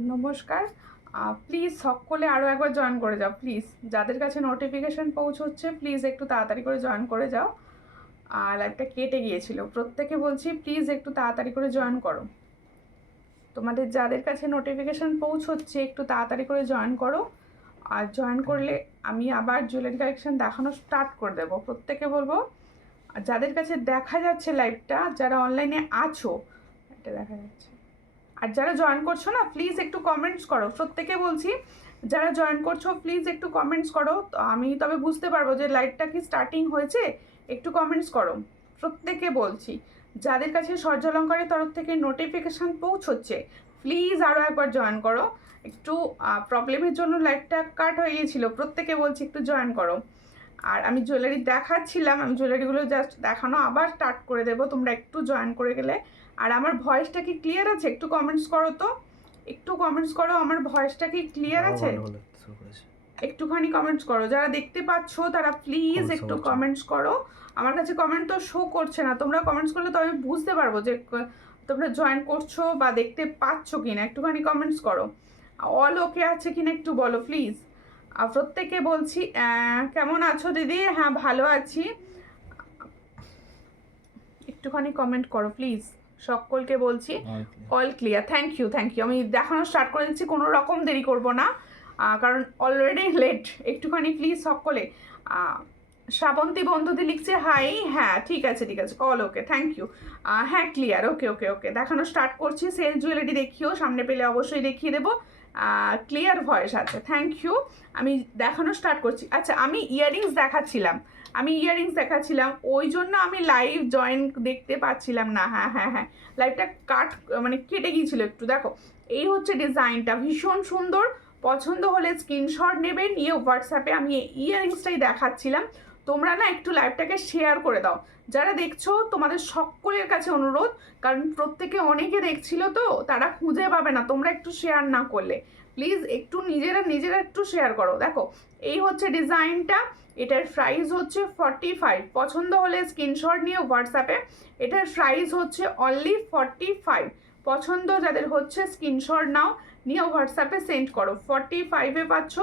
নমস্কার। প্লিজ সকলে আরও একবার জয়েন করে যাও প্লিজ। যাদের কাছে নোটিফিকেশান পৌঁছচ্ছে প্লিজ একটু তাড়াতাড়ি করে জয়েন করে যাও। আর লাইভটা কেটে গিয়েছিল, প্রত্যেকে বলছি প্লিজ একটু তাড়াতাড়ি করে জয়েন করো। তোমাদের যাদের কাছে নোটিফিকেশান পৌঁছচ্ছে একটু তাড়াতাড়ি করে জয়েন করো। আর জয়েন করলে আমি আবার জুয়েলারি কালেকশন দেখানো স্টার্ট করে দেবো। প্রত্যেকে বলবো যাদের কাছে দেখা যাচ্ছে লাইভটা, যারা অনলাইনে আছো, এটা দেখা যাচ্ছে, আর যারা জয়েন করছো না প্লিজ একটু কমেন্টস করো। প্রত্যেকে বলছি যারা জয়েন করছো প্লিজ একটু কমেন্টস করো, আমি তবে বুঝতে পারবো যে লাইভটা কি স্টার্টিং হয়েছে। একটু কমেন্টস করো প্রত্যেকে বলছি। যাদের কাছে সূর্যালঙ্কারের তরফ থেকে নোটিফিকেশান পৌঁছচ্ছে প্লিজ আরও একবার জয়েন করো। একটু প্রবলেমের জন্য লাইভটা কাট হয়ে গিয়েছিলো, প্রত্যেকে বলছি একটু জয়েন করো। আর আমি জুয়েলারি দেখাচ্ছিলাম, আমি জুয়েলারিগুলো জাস্ট দেখানো আবার স্টার্ট করে দেবো, তোমরা একটু জয়েন করে গেলে। আর আমার ভয়েসটা কি ক্লিয়ার আছে? একটু কমেন্টস করো তো, একটু কমেন্টস করো আমার ভয়েসটা কি ক্লিয়ার আছে। একটুখানি কমেন্টস করো, যারা দেখতে পাচ্ছ তারা প্লিজ একটু কমেন্টস করো। আমার কাছে কমেন্ট তো শো করছে না, তোমরা কমেন্টস করলে তো আমি বুঝতে পারবো যে তোমরা জয়েন করছো বা দেখতে পাচ্ছ কিনা। একটুখানি কমেন্টস করো, অল ওকে আছে কিনা একটু বলো প্লিজ। প্রত্যেকে বলছি কেমন আছো দিদি? হ্যাঁ ভালো আছি, একটুখানি কমেন্ট করো প্লিজ। সকলকে বলছি all clear, thank you thank you. আমি দেখানো স্টার্ট করে দিচ্ছি, কোনো রকম দেরি করব না, কারণ অলরেডি লেট। একটুখানি প্লিজ সকলে। শ্রাবন্তী বন্ধুদি লিখছে হাই, হ্যাঁ ঠিক আছে ঠিক আছে, অল ওকে, থ্যাংক ইউ। হ্যাঁ ক্লিয়ার, ওকে ওকে ওকে। দেখানো স্টার্ট করছি, সেল জুয়েলারি দেখিও, সামনে পেলে অবশ্যই দেখিয়ে দেবো। ক্লিয়ার ভয়েস আছে, থ্যাংক ইউ। আমি দেখানো স্টার্ট করছি। আচ্ছা, আমি ইয়াররিংস দেখাচ্ছিলাম, ওই জন্য আমি লাইভ জয়েন দেখতে পাচ্ছিলাম না। হ্যাঁ হ্যাঁ হ্যাঁ, লাইভটা কেটে গিয়েছিল একটু। দেখো এই হচ্ছে ডিজাইনটা, ভীষণ সুন্দর। পছন্দ হলে স্ক্রিনশট নেবে, নিয়ে হোয়াটসঅ্যাপে আমি ইয়াররিংসটাই দেখাচ্ছিলাম। তোমরা না একটু লাইভটাকে শেয়ার করে দাও। যারা দেখছো তোমাদের সকলের কাছে অনুরোধ, কারণ প্রত্যেকে অনেকে দেখছিল তো তারা খুঁজে পাবে না তোমরা একটু শেয়ার না করলে। প্লিজ একটু নিজেরা একটু শেয়ার করো। দেখো এই হচ্ছে ডিজাইনটা, এটার প্রাইস হচ্ছে 45। পছন্দ হলে স্ক্রিনশট নিয়ে হোয়াটসঅ্যাপে, এটার প্রাইস হচ্ছে অনলি 45। পছন্দ যাদের হচ্ছে স্ক্রিনশট নাও, নিয়ে হোয়াটসঅ্যাপে সেন্ড করো। 45-এ পাচ্ছ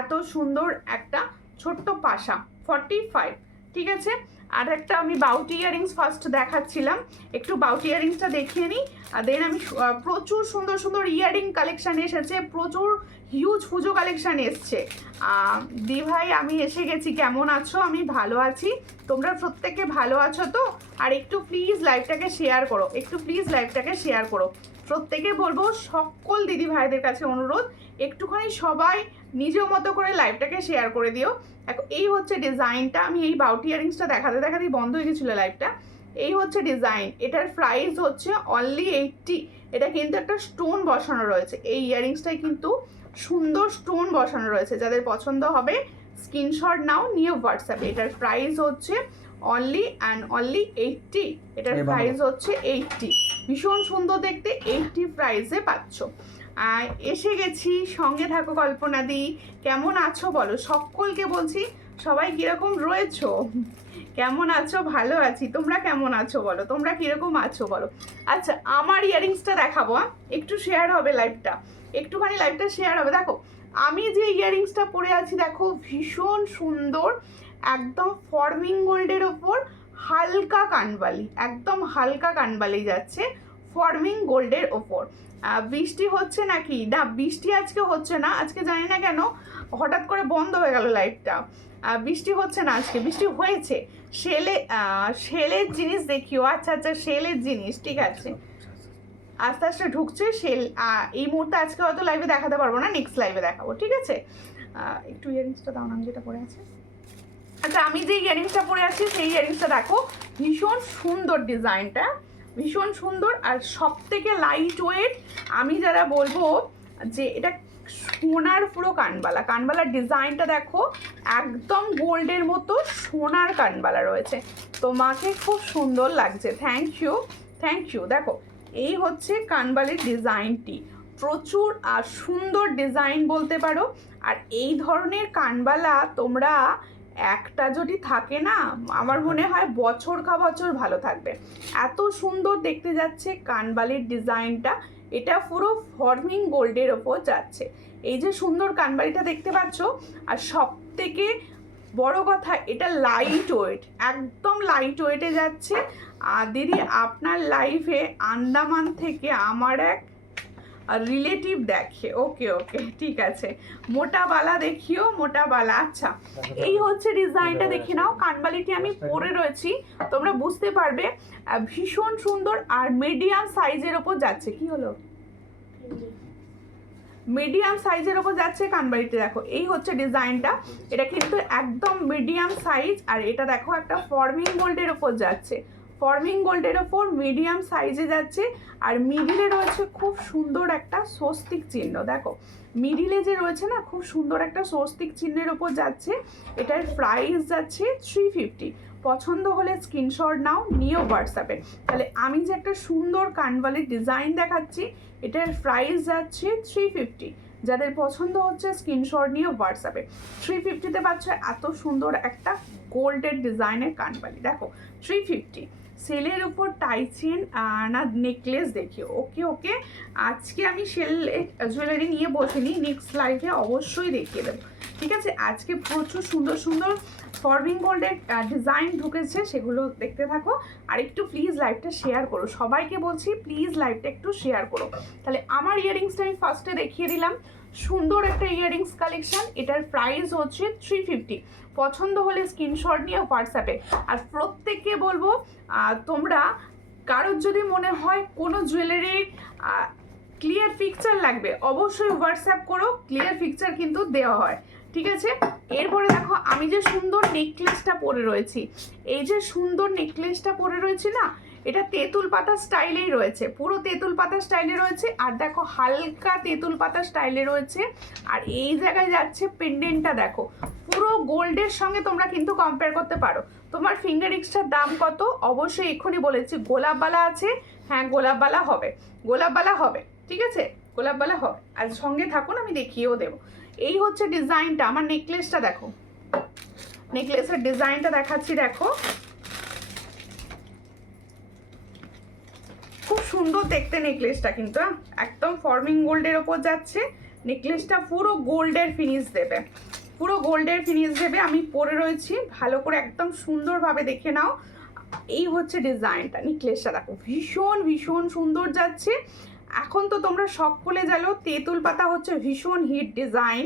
এত সুন্দর একটা ছোট্ট পাশা, 45, ঠিক আছে। আর একটা আমি বাউটি ইয়ারিংস ফার্স্ট দেখাচ্ছিলাম, একটু বাউটি ইয়ারিংসটা দেখিয়ে নিই। আর দেন আমি প্রচুর সুন্দর সুন্দর ইয়ারিং কালেকশান এসেছে, প্রচুর হিউজ পুজো কালেকশান এসছে। দি ভাই আমি এসে গেছি, কেমন আছো? আমি ভালো আছি, তোমরা প্রত্যেকে ভালো আছো তো? আর একটু প্লিজ লাইভটাকে শেয়ার করো, প্রত্যেকে বলবো, সকল দিদি ভাইদের কাছে অনুরোধ, একটুখানি সবাই নিজের মতো করে লাইভটাকে শেয়ার করে দিও। দেখো এই হচ্ছে ডিজাইনটা, আমি এই বাউটি ইয়ারিংসটা দেখাতেই বন্ধ হয়ে গেছিলো লাইভটা। এই হচ্ছে ডিজাইন, এটার প্রাইস হচ্ছে অনলি 80। এটা কিন্তু একটা স্টোন বসানো রয়েছে, এই ইয়ারিংসটাই কিন্তু সুন্দর স্টোন বসানো রয়েছে। যাদের পছন্দ হবে স্ক্রিনশট নাও, নিয়ে হোয়াটসঅ্যাপে। এটার প্রাইস হচ্ছে অনলি অ্যান্ড অনলি 80। এটার প্রাইস হচ্ছে 80, ভীষণ সুন্দর দেখতে, 80 প্রাইসে পাচ্ছ। এসে গেছি, সঙ্গে থাকো কল্পনা দি। কেমন আছো বলো, সকলকে বলছি সবাই কীরকম রয়েছো, কেমন আছো? ভালো আছি, তোমরা কেমন আছো বলো, তোমরা কীরকম আছো বলো। আচ্ছা, আমার ইয়ারিংসটা দেখাবো, একটু শেয়ার হবে লাইভটা, একটুখানি লাইভটা শেয়ার হবে। দেখো আমি যে ইয়ারিংসটা পরে আছি, দেখো ভীষণ সুন্দর, একদম ফর্মিং গোল্ডের ওপর হালকা কানবালি, একদম হালকা কানবালি যাচ্ছে ফর্মিং গোল্ডের ওপর। বৃষ্টি হচ্ছে নাকি? না বৃষ্টি আজকে হচ্ছে না, আজকে জানি না কেন হঠাৎ করে বন্ধ হয়ে গেল লাইভটা। বৃষ্টি হচ্ছে না, আজকে বৃষ্টি হয়েছে। সেলের জিনিস দেখিও, আচ্ছা আচ্ছা সেলের জিনিস, ঠিক আছে, আস্তে আস্তে ঢুকছে সেল। এই মুহূর্তে আজকে হয়তো লাইভে দেখাতে পারবো না, নেক্সট লাইভে দেখাবো, ঠিক আছে। একটু ইয়ারিংসটা দাও না, যেটা পরে আছে। আচ্ছা, আমি যে ইয়ারিংসটা পরে আছি সেই ইয়ারিংসটা দেখো, ভীষণ সুন্দর ডিজাইনটা, ভীষণ সুন্দর। আর সব থেকে লাইট ওয়েট, আমি যারা বলবো যে এটা সোনার পুরো কানবালার ডিজাইনটা দেখো, একদম গোল্ডের মতো সোনার কানবালা রয়েছে, তোমাকে খুব সুন্দর লাগছে। Thank you. দেখো এই হচ্ছে কানবালির ডিজাইনটি, প্রচুর আর সুন্দর ডিজাইন বলতে পারো। আর এই ধরনের কানবালা তোমরা একটা যদি থাকে না, আমার মনে হয় বছর ভালো থাকবে। এত সুন্দর দেখতে যাচ্ছে কানবালির ডিজাইনটা, এটা পুরো ফর্মিং গোল্ডের ওপর যাচ্ছে। এই যে সুন্দর কানবালিটা দেখতে পাচ্ছ, আর সব থেকে বড় কথা এটা লাইট ওয়েট, একদম লাইট ওয়েটে যাচ্ছে। আর দিদি আপনার লাইফে আন্দামান থেকে আমার এক রিলেটিভ দেখে, ওকে ওকে ঠিক আছে, মোটা বালা দেখিও, মোটা বালা। আচ্ছা এই হচ্ছে ডিজাইনটা, দেখে নাও। কানবালিটি আমি পরে রয়েছি, তোমরা বুঝতে পারবে ভীষণ সুন্দর। আর মিডিয়াম সাইজের ওপর যাচ্ছে, কি হলো, মিডিয়াম সাইজের ওপর যাচ্ছে কানবালিতে। দেখো এই হচ্ছে ডিজাইনটা, এটা কিন্তু একদম মিডিয়াম সাইজ। আর এটা দেখো একটা ফর্মিং গোল্ডের ওপর যাচ্ছে, ফর্মিং গোল্ডের ওপর মিডিয়াম সাইজে যাচ্ছে। আর মিডিলে রয়েছে খুব সুন্দর একটা স্বস্তিক চিহ্ন, দেখো মিডিলে যে রয়েছে না, খুব সুন্দর একটা স্বস্তিক চিহ্নের ওপর যাচ্ছে। এটার প্রাইস যাচ্ছে 350। পছন্দ হলে স্ক্রিনশট নাও, নিও হোয়াটসঅ্যাপে। তাহলে আমি যে একটা সুন্দর কানবালির ডিজাইন দেখাচ্ছি, এটার প্রাইস যাচ্ছে 350। যাদের পছন্দ হচ্ছে স্ক্রিনশট নিয়ে হোয়াটসঅ্যাপে। 350তে পাচ্ছ এত সুন্দর একটা গোল্ডের ডিজাইনের কানবালি, দেখো 350। সেলের উপর টাই চেন না নেকলেস দেখিও, ওকে ওকে। আজকে আমি সেল জুয়েলারি নিয়ে বসিনি, নেক্সট লাইভে অবশ্যই দেখিয়ে দেবো, ঠিক আছে। আজকে প্রচুর সুন্দর সুন্দর ফর্মিং গোল্ডের ডিজাইন ঢুকেছে, সেগুলো দেখতে থাকো। আর একটু প্লিজ লাইভটা শেয়ার করো, সবাইকে বলছি প্লিজ লাইভটা একটু শেয়ার করো। তাহলে আমার ইয়াররিংসটা আমি ফার্স্টে দেখিয়ে দিলাম, সুন্দর একটা ইয়াররিংস কালেকশন। এটার প্রাইস হচ্ছে 350। পছন্দ হলে স্ক্রিনশট নিয়ে হোয়াটসঅ্যাপে। আর প্রত্যেককে বলবো তোমরা কারোর যদি মনে হয় কোনো জুয়েলারির ক্লিয়ার পিকচার লাগবে, অবশ্যই হোয়াটসঅ্যাপ করো, ক্লিয়ার পিকচার কিন্তু দেওয়া হয়, ঠিক আছে। এরপরে দেখো আমি যে সুন্দর নেকলেসটা পরে রয়েছি, এই যে সুন্দর নেকলেসটা পরে রয়েছি না, এটা তেঁতুল পাতা স্টাইলেই রয়েছে, পুরো তেঁতুল পাতা স্টাইলে রয়েছে। আর দেখো হালকা তেঁতুল পাতা স্টাইলে রয়েছে। আর এই জায়গায় যাচ্ছে পেন্ডেন্টটা, দেখো পুরো গোল্ডের সঙ্গে তোমরা কিন্তু কম্পেয়ার করতে পারো। তোমার ফিঙ্গার রিংসটার দাম কত অবশ্যই এক্ষুনি বলেছি, গোলাপবালা আছে, হ্যাঁ গোলাপবালা হবে, গোলাপবালা হবে, ঠিক আছে, গোলাপবালা হবে। আর সঙ্গে থাকুন, আমি দেখিয়েও দেবো। এই হচ্ছে ডিজাইনটা, আমার নেকলেসটা দেখো, নেকলেসের ডিজাইনটা দেখাচ্ছি, দেখো খুব সুন্দর দেখতে নেকলেসটা, কিন্তু একদম ফর্মিং গোল্ডের ওপর যাচ্ছে। নেকলেসটা পুরো গোল্ডের ফিনিশ দেবে, পুরো গোল্ডের ফিনিশ দেবে। আমি পরে রয়েছি, ভালো করে একদম সুন্দরভাবে দেখে নাও। এই হচ্ছে ডিজাইনটা, নেকলেসটা দেখো ভীষণ ভীষণ সুন্দর যাচ্ছে। এখন তো তোমরা সকলে জানো তেঁতুল পাতা হচ্ছে ভীষণ হিট ডিজাইন।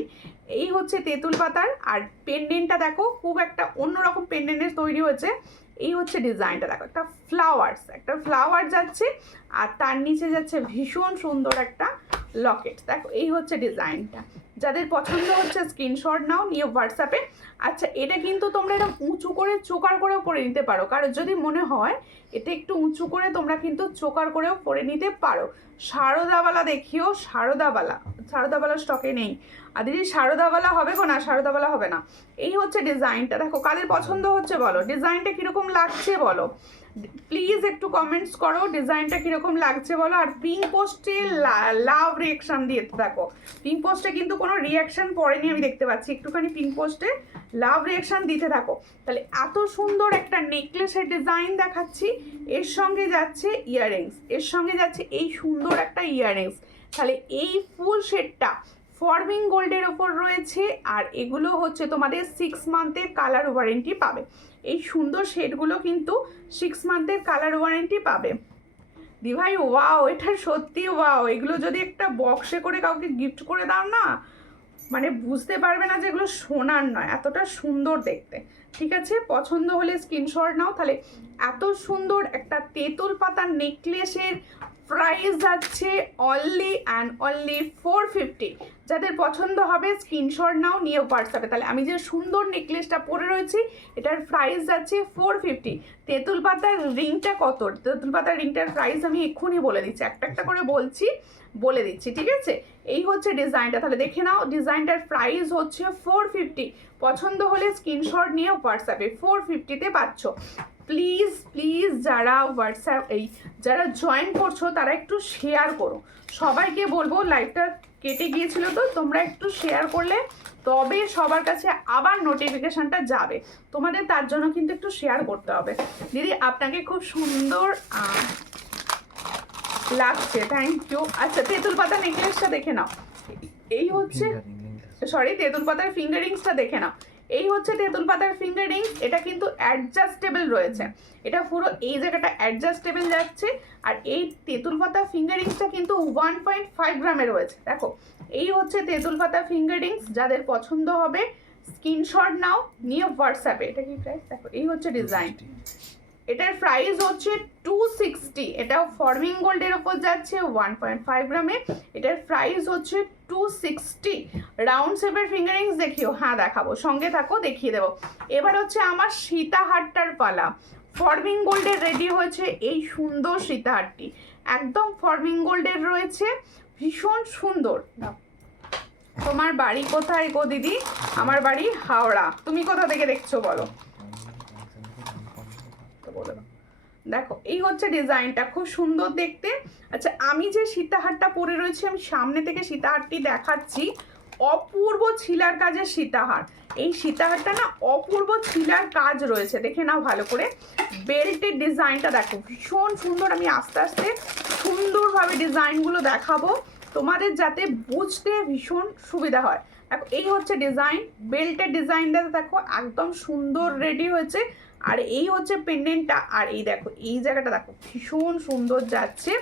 এই হচ্ছে তেঁতুল পাতার। আর পেন্ডেন্টটা দেখো খুব একটা অন্যরকম পেন্ডেন্টের তৈরি হয়েছে। এই হচ্ছে ডিজাইনটা, দেখো একটা ফ্লাওয়ার যাচ্ছে, আর তার নিচে যাচ্ছে ভীষণ সুন্দর একটা লকেট, দেখো এই হচ্ছে ডিজাইনটা। যাদের পছন্দ হচ্ছে স্ক্রিনশট নাও, নিয়ে হোয়াটসঅ্যাপে। আচ্ছা এটা কিন্তু তোমরা এরকম উঁচু করে চোকার করেও পরে নিতে পারো, কারণ যদি মনে হয় এটা একটু উঁচু করে তোমরা কিন্তু চোকার করেও পরে নিতে পারো। সারদাওয়ালা দেখিও, সারদাওয়ালা স্টকে নেই। আর দিদি সারদাওয়ালা হবে গো না, সারদাওয়ালা হবে না। এই হচ্ছে ডিজাইনটা, দেখো কাদের পছন্দ হচ্ছে বলো, ডিজাইনটা কীরকম লাগছে বলো, প্লিজ একটু কমেন্টস করো ডিজাইনটা কীরকম লাগছে বলো। আর পিঙ্ক পোস্টে লাভ রিয়াকশান দিয়ে থাকো, পিঙ্ক পোস্টে কিন্তু কোনো রিয়াকশান পড়েনি আমি দেখতে পাচ্ছি, একটুখানি পিঙ্ক পোস্টে লাভ রিয়াকশান দিতে থাকো। তাহলে এত সুন্দর একটা নেকলেসের ডিজাইন দেখাচ্ছি, এর সঙ্গে যাচ্ছে ইয়াররিংস, এর সঙ্গে যাচ্ছে এই সুন্দর একটা ইয়াররিংস। তাহলে এই ফুল সেটটা ফর্মিং গোল্ডের ওপর রয়েছে। আর এগুলো হচ্ছে তোমাদের 6 মান্থের কালার ওয়ারেন্টি পাবে। এই সুন্দর শেডগুলো কিন্তু 6 মান্থের কালার ওয়ারেন্টি পাবে। দিভাই ওয়াও, এটা সত্যি ওয়াও। এগুলো যদি একটা বক্সে করে কাউকে গিফট করে দাও না, মানে বুঝতে পারবে না যে এগুলো সোনার নয়, এতটা সুন্দর দেখতে, ঠিক আছে। পছন্দ হলে স্ক্রিনশট নাও। তাহলে এত সুন্দর একটা তেঁতুল পাতার নেকলেসের প্রাইস যাচ্ছে অনলি অ্যান্ড অনলি 450। যাদের পছন্দ হবে স্ক্রিনশট নাও, নিয়ে হোয়াটসঅ্যাপে। তাহলে আমি যে সুন্দর নেকলেসটা পরে রয়েছি, এটার প্রাইস যাচ্ছে 450। তেঁতুল পাতার রিংটা কত, তেঁতুল পাতার রিংটার প্রাইস আমি এক্ষুনি বলে দিচ্ছি, একটা একটা করে বলে দিচ্ছি, ঠিক আছে। এই হচ্ছে ডিজাইনটা, তাহলে দেখে নাও। ডিজাইনটার প্রাইস হচ্ছে 450। পছন্দ হলে স্ক্রিনশট নিয়ে হোয়াটসঅ্যাপে 450তে পাচ্ছ। প্লিজ প্লিজ যারা যারা জয়েন করছো তারা একটু শেয়ার করো, সবাইকে বলবো। লাইভটা কেটে গিয়েছিল তো, তোমরা একটু শেয়ার করলে তবে সবার কাছে আবার নোটিফিকেশানটা যাবে। তোমাদের তার জন্য কিন্তু একটু শেয়ার করতে হবে। দিদি আপনাকে খুব সুন্দর লাগছে, থ্যাংক ইউ। আচ্ছা তেঁতুল পাতা নেকলেসটা দেখে নাও, এই হচ্ছে সরি তেঁতুল পাতার ফিঙ্গারিংসটা দেখে নাও, এই হচ্ছে তেঁতুল পাতার ফিঙ্গারিংস। এটা কিন্তু অ্যাডজাস্টেবল রয়েছে, এটা পুরো এই জায়গাটা অ্যাডজাস্টেবল যাচ্ছে। আর এই তেঁতুল পাতা ফিঙ্গারিংসটা কিন্তু 1.5 গ্রামে রয়েছে। দেখো এই হচ্ছে তেঁতুল পাতা ফিঙ্গারিংস, যাদের পছন্দ হবে স্ক্রিনশট নাও, নিয়ে হোয়াটসঅ্যাপে। এটা কি প্রাইস দেখো, এই হচ্ছে ডিজাইন, এটার প্রাইস হচ্ছে 260। এটাও ফর্মিং গোল্ডের ওপর যাচ্ছে 1.5 গ্রামে, এটার প্রাইস হচ্ছে 260। রাউন্ড শেপের ফিঙ্গারিংস দেখিও, হ্যাঁ দেখাবো, সঙ্গে থাকো দেখিয়ে দেবো। এবার হচ্ছে আমার সীতাহারটার পালা। ফর্মিং গোল্ডের রেডি হয়েছে এই সুন্দর সীতাহারটি, একদম ফর্মিং গোল্ডের রয়েছে, ভীষণ সুন্দর। তোমার বাড়ি কোথায় গো দিদি? আমার বাড়ি হাওড়া। তুমি কোথা থেকে দেখছো বলো? দেখো এই হচ্ছে ডিজাইনটা, খুব সুন্দর দেখতে। আচ্ছা আমি যে সীতাহারটা পরে রয়েছি, আমি সামনে থেকে সীতাহারটি দেখাচ্ছি, অপূর্ব ছিলার কাজের সীতাহার। এই সীতাহারটা না অপূর্ব ছিলার কাজ রয়েছে, দেখে নাও ভালো করে। বেল্টের ডিজাইনটা দেখো ভীষণ সুন্দর, আমি আস্তে আস্তে সুন্দরভাবে ডিজাইনগুলো দেখাবো তোমাদের, যাতে বুঝতে ভীষণ সুবিধা হয়। দেখো এই হচ্ছে ডিজাইন, বেল্টের ডিজাইনটা দেখো একদম সুন্দর রেডি হয়েছে। আর এই হচ্ছে পেন্ডেন্টটা, আর এই দেখো এই জায়গাটা দেখো ভীষণ সুন্দর যাচ্ছে,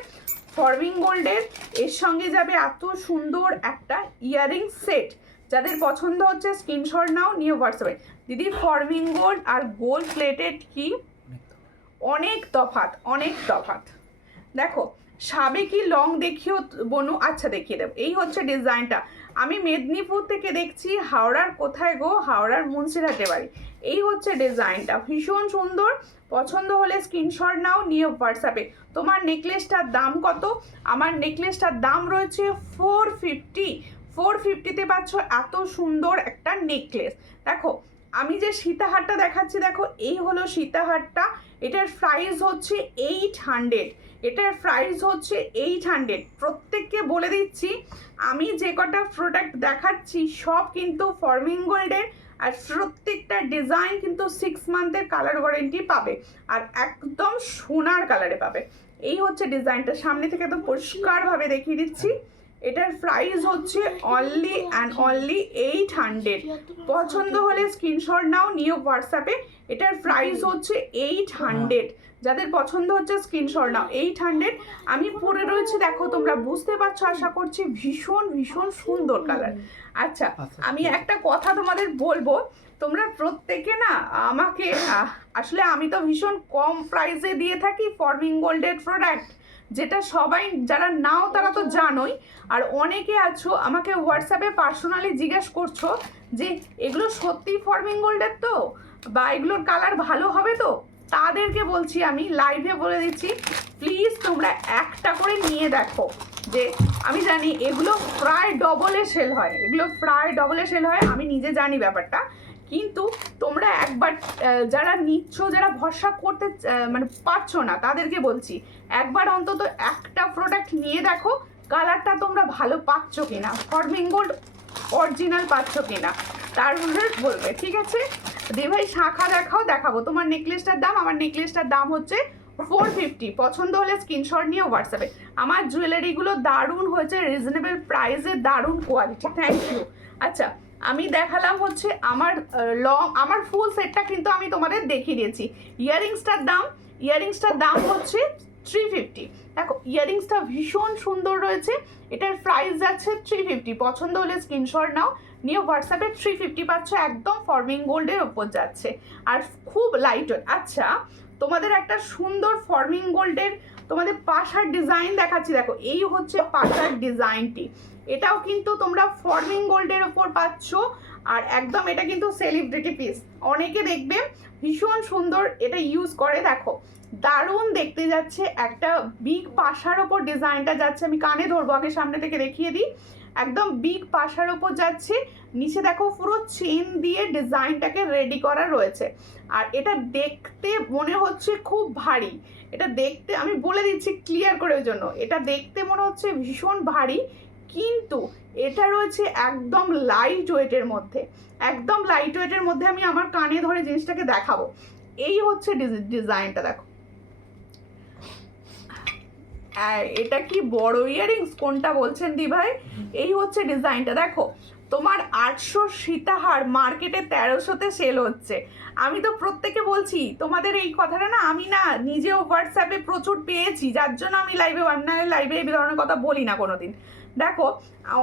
ফর্মিং গোল্ডের। এর সঙ্গে যাবে এত সুন্দর একটা ইয়ারিং সেট। যাদের পছন্দ হচ্ছে স্ক্রিনশট নাও, নিয়ে হোয়াটসঅ্যাপে। দিদি ফর্মিং গোল্ড আর গোল্ড প্লেটেড কি অনেক তফাৎ, অনেক তফাৎ। দেখো সাবেকি লং দেখিও বনু, আচ্ছা দেখিয়ে দেবো। এই হচ্ছে ডিজাইনটা, আমি মেদিনীপুর থেকে দেখছি। হাওড়ার কোথায় গো? হাওড়ার মুন্সিরহাটে বাড়ি। এই হচ্ছে ডিজাইনটা, ভীষণ সুন্দর। পছন্দ হলে স্ক্রিনশট নাও, নিয়ে হোয়াটসঅ্যাপে। তোমার নেকলেসটার দাম কত? আমার নেকলেসটার দাম রয়েছে 450। 450তে পাচ্ছ এত সুন্দর একটা নেকলেস। দেখো আমি যে সীতাহারটা দেখাচ্ছি, দেখো এই হলো সীতাহারটা, এটার প্রাইস হচ্ছে 800। এটার প্রাইস হচ্ছে 800। প্রত্যেককে বলে দিচ্ছি, আমি যে কটা প্রোডাক্ট দেখাচ্ছি সব কিন্তু ফর্মিং গোল্ডের, আর প্রত্যেকটা ডিজাইন কিন্তু 6 মান্থের কালার ওয়ারেন্টি পাবে, আর একদম সোনার কালারে পাবে। এই হচ্ছে ডিজাইনটা, সামনে থেকে একদম পরিষ্কারভাবে দেখিয়ে দিচ্ছি। এটার প্রাইস হচ্ছে অনলি অ্যান্ড অনলি 800। পছন্দ হলে স্ক্রিনশট নাও, নিয়ে হোয়াটসঅ্যাপে। এটার প্রাইস হচ্ছে 800। যাদের পছন্দ হচ্ছে স্ক্রিনশট নাও, 800। আমি পরে রয়েছে, দেখো তোমরা বুঝতে পারছো আশা করছি, ভীষণ ভীষণ সুন্দর কালার। আচ্ছা আমি একটা কথা তোমাদের বলবো, তোমরা প্রত্যেকে না আমাকে আসলে আমি তো ভীষণ কম প্রাইসে দিয়ে থাকি ফর্মিং গোল্ডের প্রোডাক্ট, যেটা সবাই যারা নাও তারা তো জানোই। আর অনেকে আছো আমাকে হোয়াটসঅ্যাপে পার্সোনালি জিজ্ঞেস করছো যে এগুলো সত্যি ফর্মিং গোল্ডের তো, বা এগুলোর কালার ভালো হবে তো। তাদেরকে বলছি, আমি লাইভে বলে দিচ্ছি, প্লিজ তোমরা একটা করে নিয়ে দেখো। যে আমি জানি এগুলো প্রায় ডবলে সেল হয়, এগুলো প্রায় ডবলে সেল হয়, আমি নিজে জানি ব্যাপারটা। কিন্তু তোমরা একবার যারা নিচ্ছ, যারা ভরসা করতে মানে পারছো না, তাদেরকে বলছি একবার অন্তত একটা প্রোডাক্ট নিয়ে দেখো, কালারটা তোমরা ভালো পাচ্ছ কিনা, ফর্মিং গোল্ড অরিজিনাল পাচ্ছ কিনা, তারপরে বলবে, ঠিক আছে? ভাই শাখা দেখাবো। তোমার নেকলেসটার দাম, আমার নেকলেসটার দাম হচ্ছে 450। পছন্দ হলে স্ক্রিনশট নিয়ে হোয়াটসঅ্যাপে। আমার জুয়েলারিগুলো দারুণ হয়েছে, রিজনেবল প্রাইসে, দারুণ কোয়ালিটি, থ্যাংক ইউ। আচ্ছা আমি দেখালাম হচ্ছে আমার আমার ফুল সেটটা কিন্তু আমি তোমাদের দেখিয়ে দিয়েছি। ইয়ারিংসটার দাম হচ্ছে 350। দেখো ইয়ারিংসটা ভীষণ সুন্দর রয়েছে, এটার প্রাইস যাচ্ছে 350। পছন্দ হলে স্ক্রিনশট নাও, নিয়ে হোয়াটসঅ্যাপে। 350 পাচ্ছ, একদম ফর্মিং গোল্ডের ওপর যাচ্ছে, আর খুব লাইট ওয়েট। আচ্ছা তোমাদের একটা সুন্দর ফর্মিং গোল্ডের তোমাদের পাশার ডিজাইন দেখাচ্ছি। দেখো এই হচ্ছে পাশার ডিজাইনটি, এটাও কিন্তু তোমরা ফর্মিং গোল্ডের ওপর পাচ্ছ, আর একদম এটা কিন্তু সেলিব্রিটি পিস। অনেকে দেখবে ভীষণ সুন্দর এটা ইউজ করে, দেখো দারুণ দেখতে যাচ্ছে। একটা বিগ পাশার ওপর ডিজাইনটা যাচ্ছে, আমি কানে ধরবো, আগে সামনে থেকে দেখিয়ে দিই। একদম বিগ পাশার ওপর যাচ্ছে, নিচে দেখো পুরো চেন দিয়ে ডিজাইনটাকে রেডি করা রয়েছে। আর এটা দেখতে মনে হচ্ছে খুব ভারী, এটা দেখতে আমি বলে দিচ্ছি ক্লিয়ার করে ওই জন্য, এটা দেখতে মনে হচ্ছে ভীষণ ভারী, কিন্তু এটা রয়েছে একদম লাইট ওয়েটের মধ্যে, একদম লাইট ওয়েটের মধ্যে। আমি আমার কানে ধরে জিনিসটাকে দেখাবো। এই হচ্ছে ডিজাইনটা, দেখো এটা কি বড় ইয়ারিংস কোনটা বলছেন দি ভাই? এই হচ্ছে ডিজাইনটা, দেখো তোমার 800 সীতাহার মার্কেটে 1300-তে সেল হচ্ছে। আমি তো প্রত্যেকে বলছি তোমাদের এই কথাটা না, আমি না নিজেও হোয়াটসঅ্যাপে প্রচুর পেয়েছি, যার জন্য আমি লাইভে এই ধরনের কথা বলি না কোনোদিন। দেখো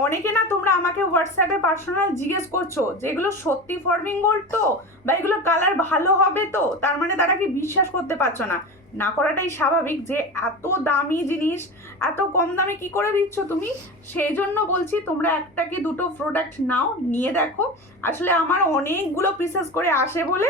অনেকে না তোমরা আমাকে হোয়াটসঅ্যাপে পার্সোনাল জিজ্ঞেস করছো যেগুলো সত্যি ফর্মিং গোল্ড তো, বা এগুলো কালার ভালো হবে তো, তার মানে তারা কি বিশ্বাস করতে পারছো না? না করাটাই স্বাভাবিক, যে এত দামি জিনিস এত কম দামে কি করে দিচ্ছ তুমি। সেই জন্য বলছি তোমরা একটা কি দুটো প্রোডাক্ট নাও, নিয়ে দেখো। আসলে আমার অনেকগুলো পিসেস করে আসে বলে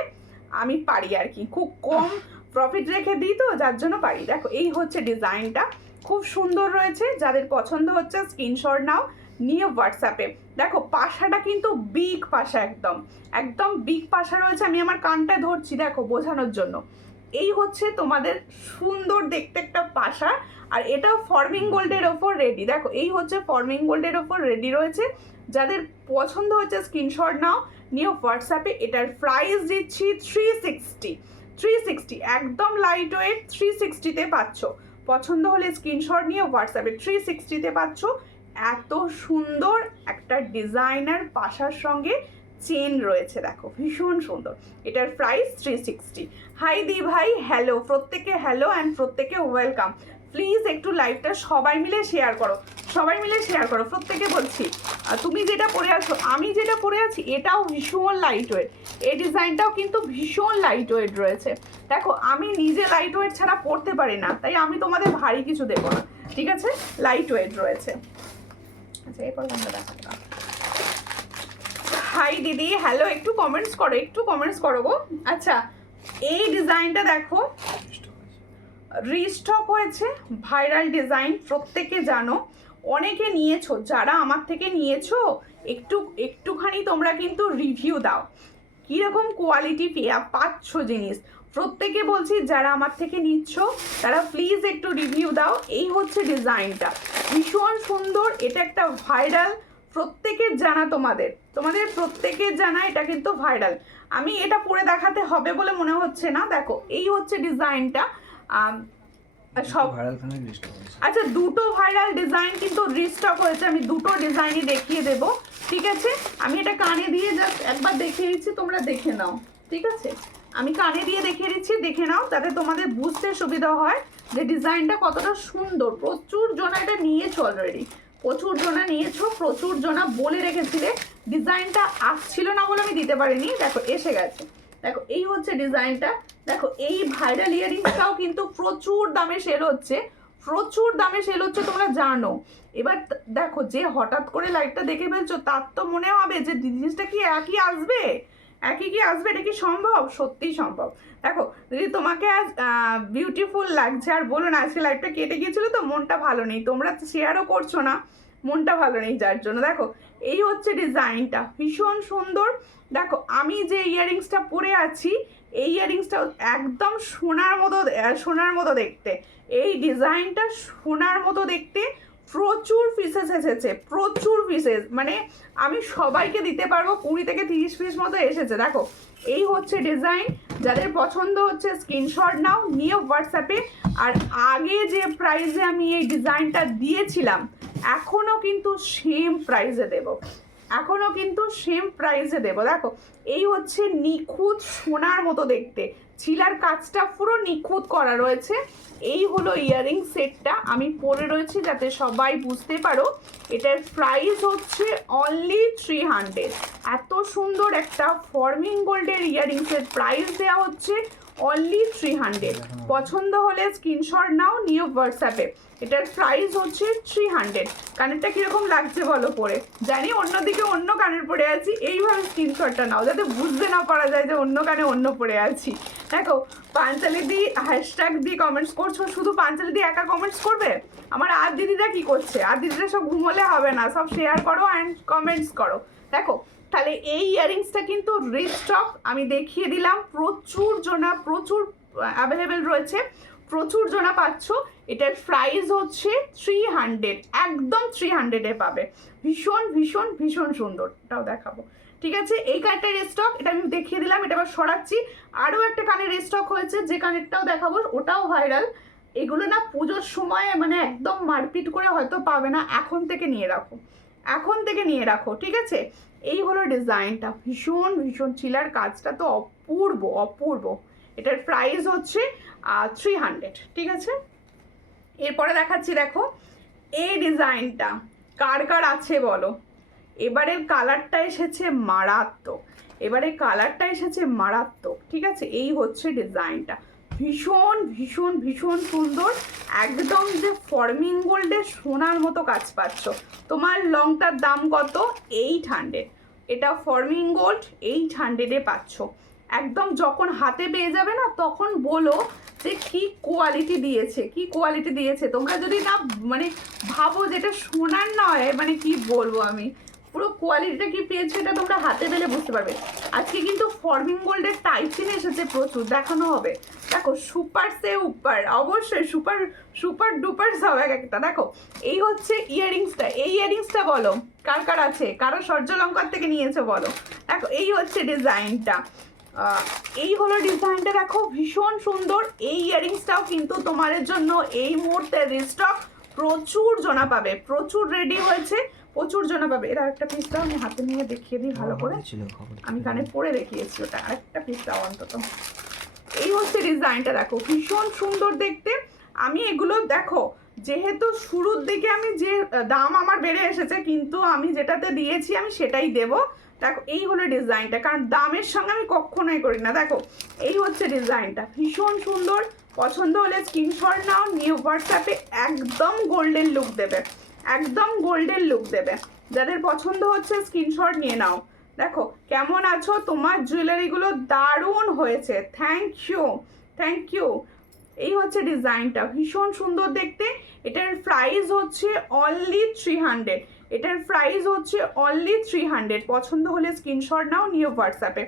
আমি পারি আর কি, খুব কম প্রফিট রেখে দিই তো, যার জন্য পারি। দেখো এই হচ্ছে ডিজাইনটা, খুব সুন্দর রয়েছে, যাদের পছন্দ হচ্ছে স্ক্রিনশট নাও, নিয়ে হোয়াটসঅ্যাপে। দেখো পাশাটা কিন্তু বিগ পাশা, একদম একদম বিগ পাশা রয়েছে। আমি আমার কানটায় ধরছি দেখো বোঝানোর জন্য। এই হচ্ছে তোমাদের সুন্দর দেখতে একটা পাশা, আর এটাও ফর্মিং গোল্ডের ওপর রেডি। দেখো এই হচ্ছে ফর্মিং গোল্ডের ওপর রেডি রয়েছে, যাদের পছন্দ হচ্ছে স্ক্রিনশট নাও, নিয়ে হোয়াটসঅ্যাপে। এটার প্রাইস দিচ্ছি 360 একদম লাইট ওয়েট, 360-তে পাচ্ছ। পছন্দ হলে স্ক্রিনশট নিয়ে হোয়াটসঅ্যাপে 360-তে পাচ্ছ। এত সুন্দর একটা ডিজাইনার পাশার সঙ্গে চেন রয়েছে, দেখো ভীষণ সুন্দর। এটার প্রাইস 360। হাই দি ভাই, হ্যালো প্রত্যেকে, হ্যালো অ্যান্ড প্রত্যেকে ওয়েলকাম। প্লিজ একটু লাইভটা সবাই মিলে শেয়ার করো, সবাই মিলে শেয়ার করো, প্রত্যেকে বলছি। তুমি যেটা পরে আছো, আমি যেটা পরে আছি, এটাও ভীষণ লাইট ওয়েট। এই ডিজাইনটাও কিন্তু ভীষণ লাইট ওয়েট রয়েছে। দেখো আমি নিজে লাইট ওয়েট ছাড়া পরতে পারি না, তাই আমি তোমাদের ভারী কিছু দেবো না, ঠিক আছে? লাইট ওয়েট রয়েছে। আচ্ছা এরপর কোনটা দেখাবো? হাই দিদি, হ্যালো, একটু কমেন্টস করো, একটু কমেন্টস করো গো। আচ্ছা এই ডিজাইনটা দেখো রিস্টক হয়েছে, ভাইরাল ডিজাইন, প্রত্যেকে জানো, অনেকে নিয়েছো, যারা আমার থেকে নিয়েছো একটুখানি তোমরা কিন্তু রিভিউ দাও, কীরকম কোয়ালিটি পাচ্ছ জিনিস। প্রত্যেকে বলছি যারা আমার থেকে নিচ্ছ তারা প্লিজ একটু রিভিউ দাও। এই হচ্ছে ডিজাইনটা, ভীষণ সুন্দর, এটা একটা ভাইরাল, প্রত্যেকের জানা, তোমাদের প্রত্যেকের জানা, এটা কিন্তু ভাইরাল। আমি এটা পরে দেখাতে হবে বলে মনে হচ্ছে না। দেখো এই হচ্ছে ডিজাইনটা, সব আচ্ছা দুটো ভাইরাল ডিজাইন কিন্তু রিস্টক হয়েছে, আমি দুটো ডিজাইনই দেখিয়ে দেব, ঠিক আছে? আমি এটা কানে দিয়ে জাস্ট একবার দেখিয়ে দিচ্ছি, তোমরা দেখে নাও, ঠিক আছে? আমি কানে দিয়ে দেখিয়ে দিচ্ছি, দেখে নাও, তাতে তোমাদের বুঝতে সুবিধা হয় যে ডিজাইনটা কতটা সুন্দর। প্রচুর জনা এটা নিয়েছো অলরেডি, প্রচুর জনা নিয়েছো, প্রচুর জনা বলে রেখেছিলে, ডিজাইনটা আসছিল না বলে আমি দিতে পারিনি, দেখো এসে গেছে। দেখো এই হচ্ছে ডিজাইনটা, দেখো এই ভাইরাল ইয়ারিংসটাও কিন্তু প্রচুর দামে সেল হচ্ছে, প্রচুর দামে সেল হচ্ছে, তোমরা জানো। এবার দেখো যে হঠাৎ করে লাইভটা দেখে ফেলছো, তার তো মনে হবে যে জিনিসটা কি একই আসবে, এটা কি সম্ভব? সত্যিই সম্ভব। দেখো যদি তোমাকে আজ বিউটিফুল লাগছে, আর বলো না আজকে লাইভটা কেটে গিয়েছিল তো মনটা ভালো নেই, তোমরা শেয়ারও করছো না, মনটা ভালো নেই যার জন্য। দেখো এই হচ্ছে ডিজাইনটা, ভীষণ সুন্দর। দেখো আমি যে ইয়ারিংসটা পরে আছি, এই ইয়ারিংসটা একদম সোনার মতো দেখতে, এই ডিজাইনটা সোনার মতো দেখতে, প্রচুর পিসেস এসেছে, প্রচুর পিসেস, মানে আমি সবাইকে দিতে পারবো, 20 থেকে 30 পিস মতো এসেছে। দেখো এই হচ্ছে ডিজাইন, যাদের পছন্দ হচ্ছে স্ক্রিনশট নাও, নিয়ে হোয়াটসঅ্যাপে। আর আগে যে প্রাইসে আমি এই ডিজাইনটা দিয়েছিলাম, এখনও কিন্তু সেম প্রাইসে দেবো, দেখো এই হচ্ছে নিখুঁত সোনার মতো দেখতে, ছিলার কাজটা পুরো নিখুঁত করা রয়েছে। এই হলো ইয়ারিং সেটটা, আমি পরে রয়েছি যাতে সবাই বুঝতে পারো। এটার প্রাইস হচ্ছে অনলি 300। এত সুন্দর একটা ফর্মিং গোল্ডের ইয়ারিংসের প্রাইস দেওয়া হচ্ছে অনলি 300। পছন্দ হলে স্ক্রিনশট নাও, নিয়ে হোয়াটসঅ্যাপে। এটার প্রাইস হচ্ছে 300। কানেরটা কীরকম লাগছে বলো পরে? জানি অন্যদিকে অন্য কানের পরে আছি, এইভাবে স্ক্রিনশটটা নাও যাতে বুঝতে না পারা যায় যে অন্য কানে অন্য পরে আছি। দেখো পাঞ্চালি দি হ্যাশট্যাগ দিয়ে কমেন্টস করছো, শুধু পাঞ্চালি দি একা কমেন্টস করবে? আমার আর দিদিরা কি করছে? আর দিদিরা সব ঘুমোলে হবে না, সব শেয়ার করো অ্যান্ড কমেন্টস করো। দেখো তাহলে এই ইয়ারিংসটা কিন্তু রিস্টক, আমি দেখিয়ে দিলাম, প্রচুর অ্যাভেলেবেল রয়েছে, প্রচুর জনা পাচ্ছ। এটার প্রাইস হচ্ছে 300, একদম 300-এ পাবে। ভীষণ ভীষণ ভীষণ সুন্দর, এটাও দেখাবো, ঠিক আছে? এই কানেরটা রিস্টক, এটা আমি দেখিয়ে দিলাম, এটা আবার সরাচ্ছি। আরও একটা কানের রিস্টক হয়েছে, যে কানেরটাও দেখাবো, ওটাও ভাইরাল। এগুলো না পুজোর সময় মানে একদম মারপিট করে হয়তো পাবে না, এখন থেকে নিয়ে রাখো, এখন থেকে নিয়ে রাখো, ঠিক আছে। এই হলো ডিজাইনটা, ভীষণ ভীষণ চিলার, কাজটা তো অপূর্ব অপূর্ব। এটার প্রাইস হচ্ছে 300, ঠিক আছে। এরপরে দেখাচ্ছি, দেখো এই ডিজাইনটা কার কার আছে বলো। এবারের কালারটা এসেছে মারাত্মক, এবারে কালারটা এসেছে মারাত্মক, ঠিক আছে। এই হচ্ছে ডিজাইনটা, ভীষণ ভীষণ ভীষণ সুন্দর, একদম যে ফর্মিং গোল্ডের সোনার মতো কাজ পাচ্ছ। তোমার লংটার দাম কত? 800, এটা ফর্মিং গোল্ড 800-এ পাচ্ছ। একদম যখন হাতে পেয়ে যাবে না তখন বলো যে কি কোয়ালিটি দিয়েছে, কি কোয়ালিটি দিয়েছে। তোমরা যদি না মানে ভাবো যেটা সোনার নয়, মানে কি বলবো আমি, পুরো কোয়ালিটিটা কি পেয়েছে এটা তোমরা হাতে পেলে বুঝতে পারবে। আজকে কিন্তু ফর্মিং গোল্ডের টাইচিন এসেছে প্রচুর, দেখানো হবে। দেখো সুপার সে উপর, অবশ্যই সুপার সুপার ডুপার সব এক একটা। দেখো এই হচ্ছে ইয়াররিংসটা, এই ইয়াররিংসটা বলো কার কার আছে, কারো সূর্যালঙ্কার থেকে নিয়েছে বলো। দেখো এই হচ্ছে ডিজাইনটা, এই হলো ডিজাইনটা, দেখো ভীষণ সুন্দর। এই ইয়াররিংসটাও কিন্তু তোমাদের জন্য এই মুহূর্তে রিস্টক, প্রচুর জনা পাবে, প্রচুর রেডি হয়েছে, প্রচুর জনা পাবে। এর আরেকটা পিস দাও, আমি হাতে নিয়ে দেখিয়ে দিই ভালো করে, আমি কানে পরে দেখিয়েছি ওটা, আরেকটা পিস দাও অন্তত। এই হচ্ছে ডিজাইনটা, দেখো ভীষণ সুন্দর দেখতে। আমি এগুলো দেখো যেহেতু শুরুর দিকে আমি যে দাম আমার বেড়ে এসেছে, কিন্তু আমি যেটাতে দিয়েছি আমি সেটাই দেব। দেখো এই হলো ডিজাইনটা, কারণ দামের সঙ্গে আমি কখনোই করি না। দেখো এই হচ্ছে ডিজাইনটা, ভীষণ সুন্দর। পছন্দ হলে স্ক্রিনশট নাও, নিউ হোয়াটসঅ্যাপে একদম গোল্ডেন লুক দেবে, একদম গোল্ডেন লুক দেবে। যাদের পছন্দ হচ্ছে স্ক্রিনশট নিয়ে নাও। দেখো কেমন আছো, তোমার জুয়েলারিগুলো দারুণ হয়েছে, থ্যাংক ইউ, থ্যাংক ইউ। এই হচ্ছে ডিজাইনটা, ভীষণ সুন্দর দেখতে। এটার প্রাইস হচ্ছে অনলি 300, এটার প্রাইস হচ্ছে অনলি 300। পছন্দ হলে স্ক্রিনশট নাও, নিউ হোয়াটসঅ্যাপে।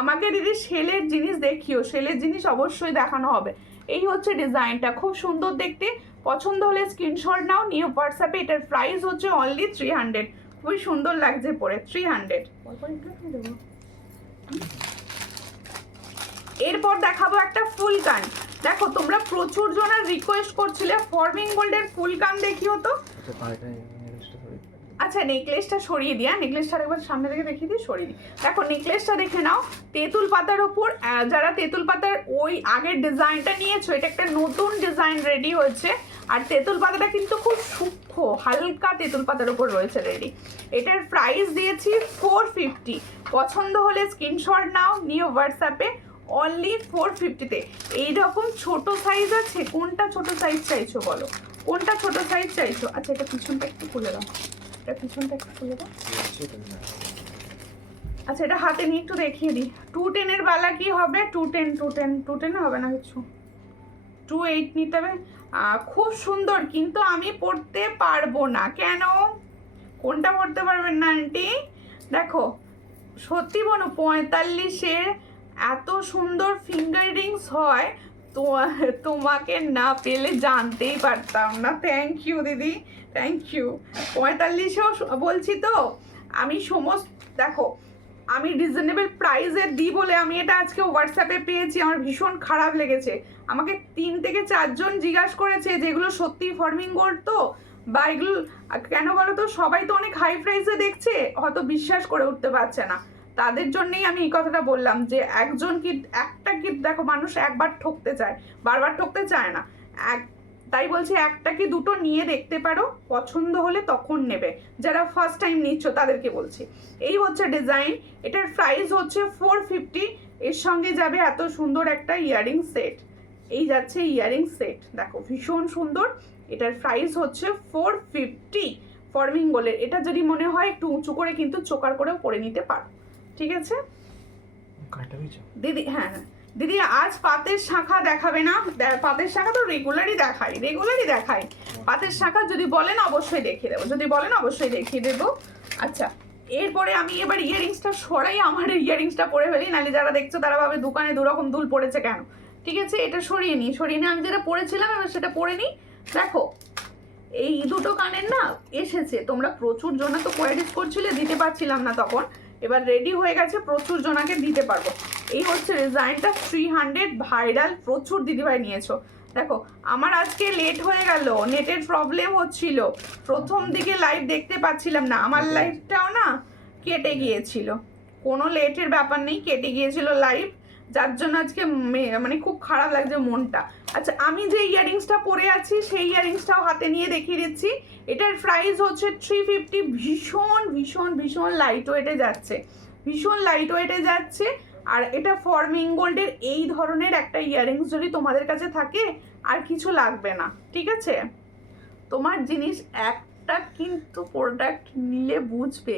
আমাকে দিদি সেলের জিনিস দেখিও, সেলের জিনিস অবশ্যই দেখানো হবে। এই হচ্ছে ডিজাইনটা, খুব সুন্দর দেখতে। পছন্দ হলে স্ক্রিনশট নাও, নিউ হোয়াটসঅ্যাপে। এটার প্রাইস হচ্ছে অনলি 300, খুবই সুন্দর লাগছে পরে, 300। এরপর দেখাবো একটা ফুল কান। দেখো তোমরা প্রচুর জনের রিকোয়েস্ট করছিলে ফর্মিং গোল্ডের ফুল কান দেখিও তো। আচ্ছা নেকলেসটা সরিয়ে দিই, নেকলেসটা একবার সামনে থেকে দেখিয়ে দিই, সরিয়ে দিই। দেখো নেকলেসটা দেখে নাও, তেঁতুল পাতার ওপর। যারা তেঁতুল পাতার ওই আগের ডিজাইনটা নিয়েছো, এটা একটা নতুন ডিজাইন রেডি হয়েছে। আর তেঁতুল পাতাটা কিন্তু খুব সূক্ষ্ম হালকা তেঁতুল পাতার ওপর রয়েছে রেডি। এটার প্রাইস দিয়েছি 450। পছন্দ হলে স্ক্রিনশট নাও, নিউ হোয়াটসঅ্যাপে, অনলি 450-তে। এইরকম ছোট সাইজ আছে, কোনটা ছোট সাইজ চাইছো বলো, কোনটা ছোট সাইজ চাইছো। আচ্ছা এটা পিছনটা একটু খুলে দাও, এটা পিছনটা একটু খুলে দাও। আচ্ছা এটা হাতে নিয়ে একটু দেখিয়ে দিই। 210-এর বালা কি হবে, 210 হবে না কিছু, 28 নিতে হবে। খুব সুন্দর, কিন্তু আমি পড়তে পারবো না। কেন, কোনটা পড়তে পারবেন না আন্টি? দেখো সত্যি বলো 45-এর এত সুন্দর ফিঙ্গার রিংস হয় তো, তোমাকে না পেলে জানতেই পারতাম না। থ্যাংক ইউ দিদি, থ্যাংক ইউ। 45-এও বলছি তো আমি সমস্ত, দেখো আমি রিজনেবল প্রাইসে দিই বলে আমি এটা আজকে হোয়াটসঅ্যাপে পেয়েছি, আমার ভীষণ খারাপ লেগেছে। আমাকে 3 থেকে 4 জন জিজ্ঞাসা করেছে যেগুলো সত্যি ফর্মিং গোল্ড তো, বা এগুলো কেন বলো তো, সবাই তো অনেক হাই প্রাইসে দেখছে, হয়তো বিশ্বাস করে উঠতে পারছে না। তাদের জন্যই আমি এই কথাটা বললাম যে একজন কি একটা কি, দেখো মানুষ একবার ঠকতে চায়, বারবার ঠকতে চায় না। তাই বলছি একটা কি দুটো নিয়ে দেখতে পারো, পছন্দ হলে তখন নেবে। যারা ফার্স্ট টাইম নিচ্ছ তাদেরকে বলছি। এই হচ্ছে ডিজাইন, এটার প্রাইস হচ্ছে 450। এর সঙ্গে যাবে এত সুন্দর একটা ইয়ারিং সেট, এই যাচ্ছে ইয়ারিং সেট। দেখো ভীষণ সুন্দর, এটার প্রাইস হচ্ছে 450 ফর্মিং গোল্ডের। এটা যদি মনে হয় একটু উঁচু করে কিন্তু চোকার করেও পরে নিতে পারো, ঠিক আছে দিদি। হ্যাঁ হ্যাঁ দিদি, আজ পাতের শাঁখা দেখাবে না? পাতের শাঁখা তো রেগুলারই দেখাই। পাতের শাঁখা যদি বলেন অবশ্যই দেখিয়ে দেবো, যদি বলেন অবশ্যই দেখিয়ে দেবো। আচ্ছা এরপরে আমি এবার ইয়াররিংসটা সরাই, আমার ইয়াররিংসটা পরে ফেলি, নাহলে যারা দেখছো তারা ভাবে দোকানে দুরকম দুল পড়েছে কেন। ঠিক আছে এটা সরিয়ে নিই, আমি যেটা পরেছিলাম এবার সেটা পরে নিই। দেখো এই দুটো কানের না এসেছে, তোমরা প্রচুর জনা তো কোয়ারিজ করছিলে, দিতে পারছিলাম না তখন, এবার রেডি হয়ে গেছে, প্রচুর জনাকে দিতে পারবো। এই হচ্ছে ডিজাইনটা, 300 ভাইরাল, প্রচুর দিদিভাই নিয়েছো। দেখো আমার আজকে লেট হয়ে গেল, নেটের প্রবলেম হচ্ছিল, প্রথম দিকে লাইভ দেখতে পাচ্ছিলাম না, আমার লাইভটাও না কেটে গিয়েছিল, কোনো লেটের ব্যাপার নেই, কেটে গিয়েছিল লাইভ, যার জন্য আজকে মানে খুব খারাপ লাগছে মনটা। আচ্ছা আমি যে ইয়াররিংসটা পরে আছি সেই ইয়াররিংসটাও হাতে নিয়ে দেখিয়ে দিচ্ছি। এটার প্রাইস হচ্ছে 350, ভীষণ ভীষণ ভীষণ লাইট ওয়েটে যাচ্ছে, ভীষণ লাইট ওয়েটে যাচ্ছে। আর এটা ফর্মিং গোল্ডের এই ধরনের একটা ইয়াররিংস যদি তোমাদের কাছে থাকে আর কিছু লাগবে না, ঠিক আছে? তোমার জিনিস একটা কিন্তু প্রোডাক্ট নিলে বুঝবে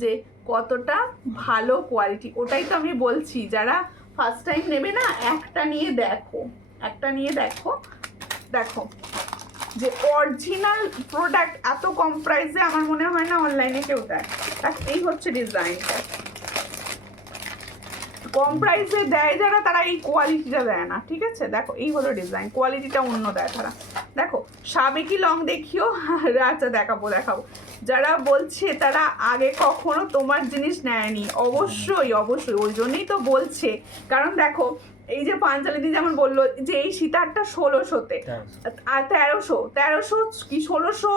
যে কতটা ভালো কোয়ালিটি, ওটাই তো আমি বলছি, যারা ফার্স্ট টাইম নেবে না একটা নিয়ে দেখো, একটা নিয়ে দেখো, দেখো যে অরিজিনাল প্রোডাক্ট এত কম প্রাইসে আমার মনে হয় না অনলাইনে কেউ দেয়। এই হচ্ছে ডিজাইনটা, কম প্রাইসে দেয় যারা তারা এই কোয়ালিটিটা দেয় না, ঠিক আছে? দেখো এই হলো ডিজাইন, কোয়ালিটিটা অন্য দেয় তারা। দেখো সাবেকি লং দেখিও, আচ্ছা দেখাবো দেখাবো, যারা বলছে তারা আগে কখনো তোমার জিনিস নেয়নি, অবশ্যই অবশ্যই ওই জন্যই তো বলছে, কারণ দেখো এই যে পাঞ্চালিদি যেমন বললো যে এই সীতারটা 1600-তে, আর 1300 কি 1600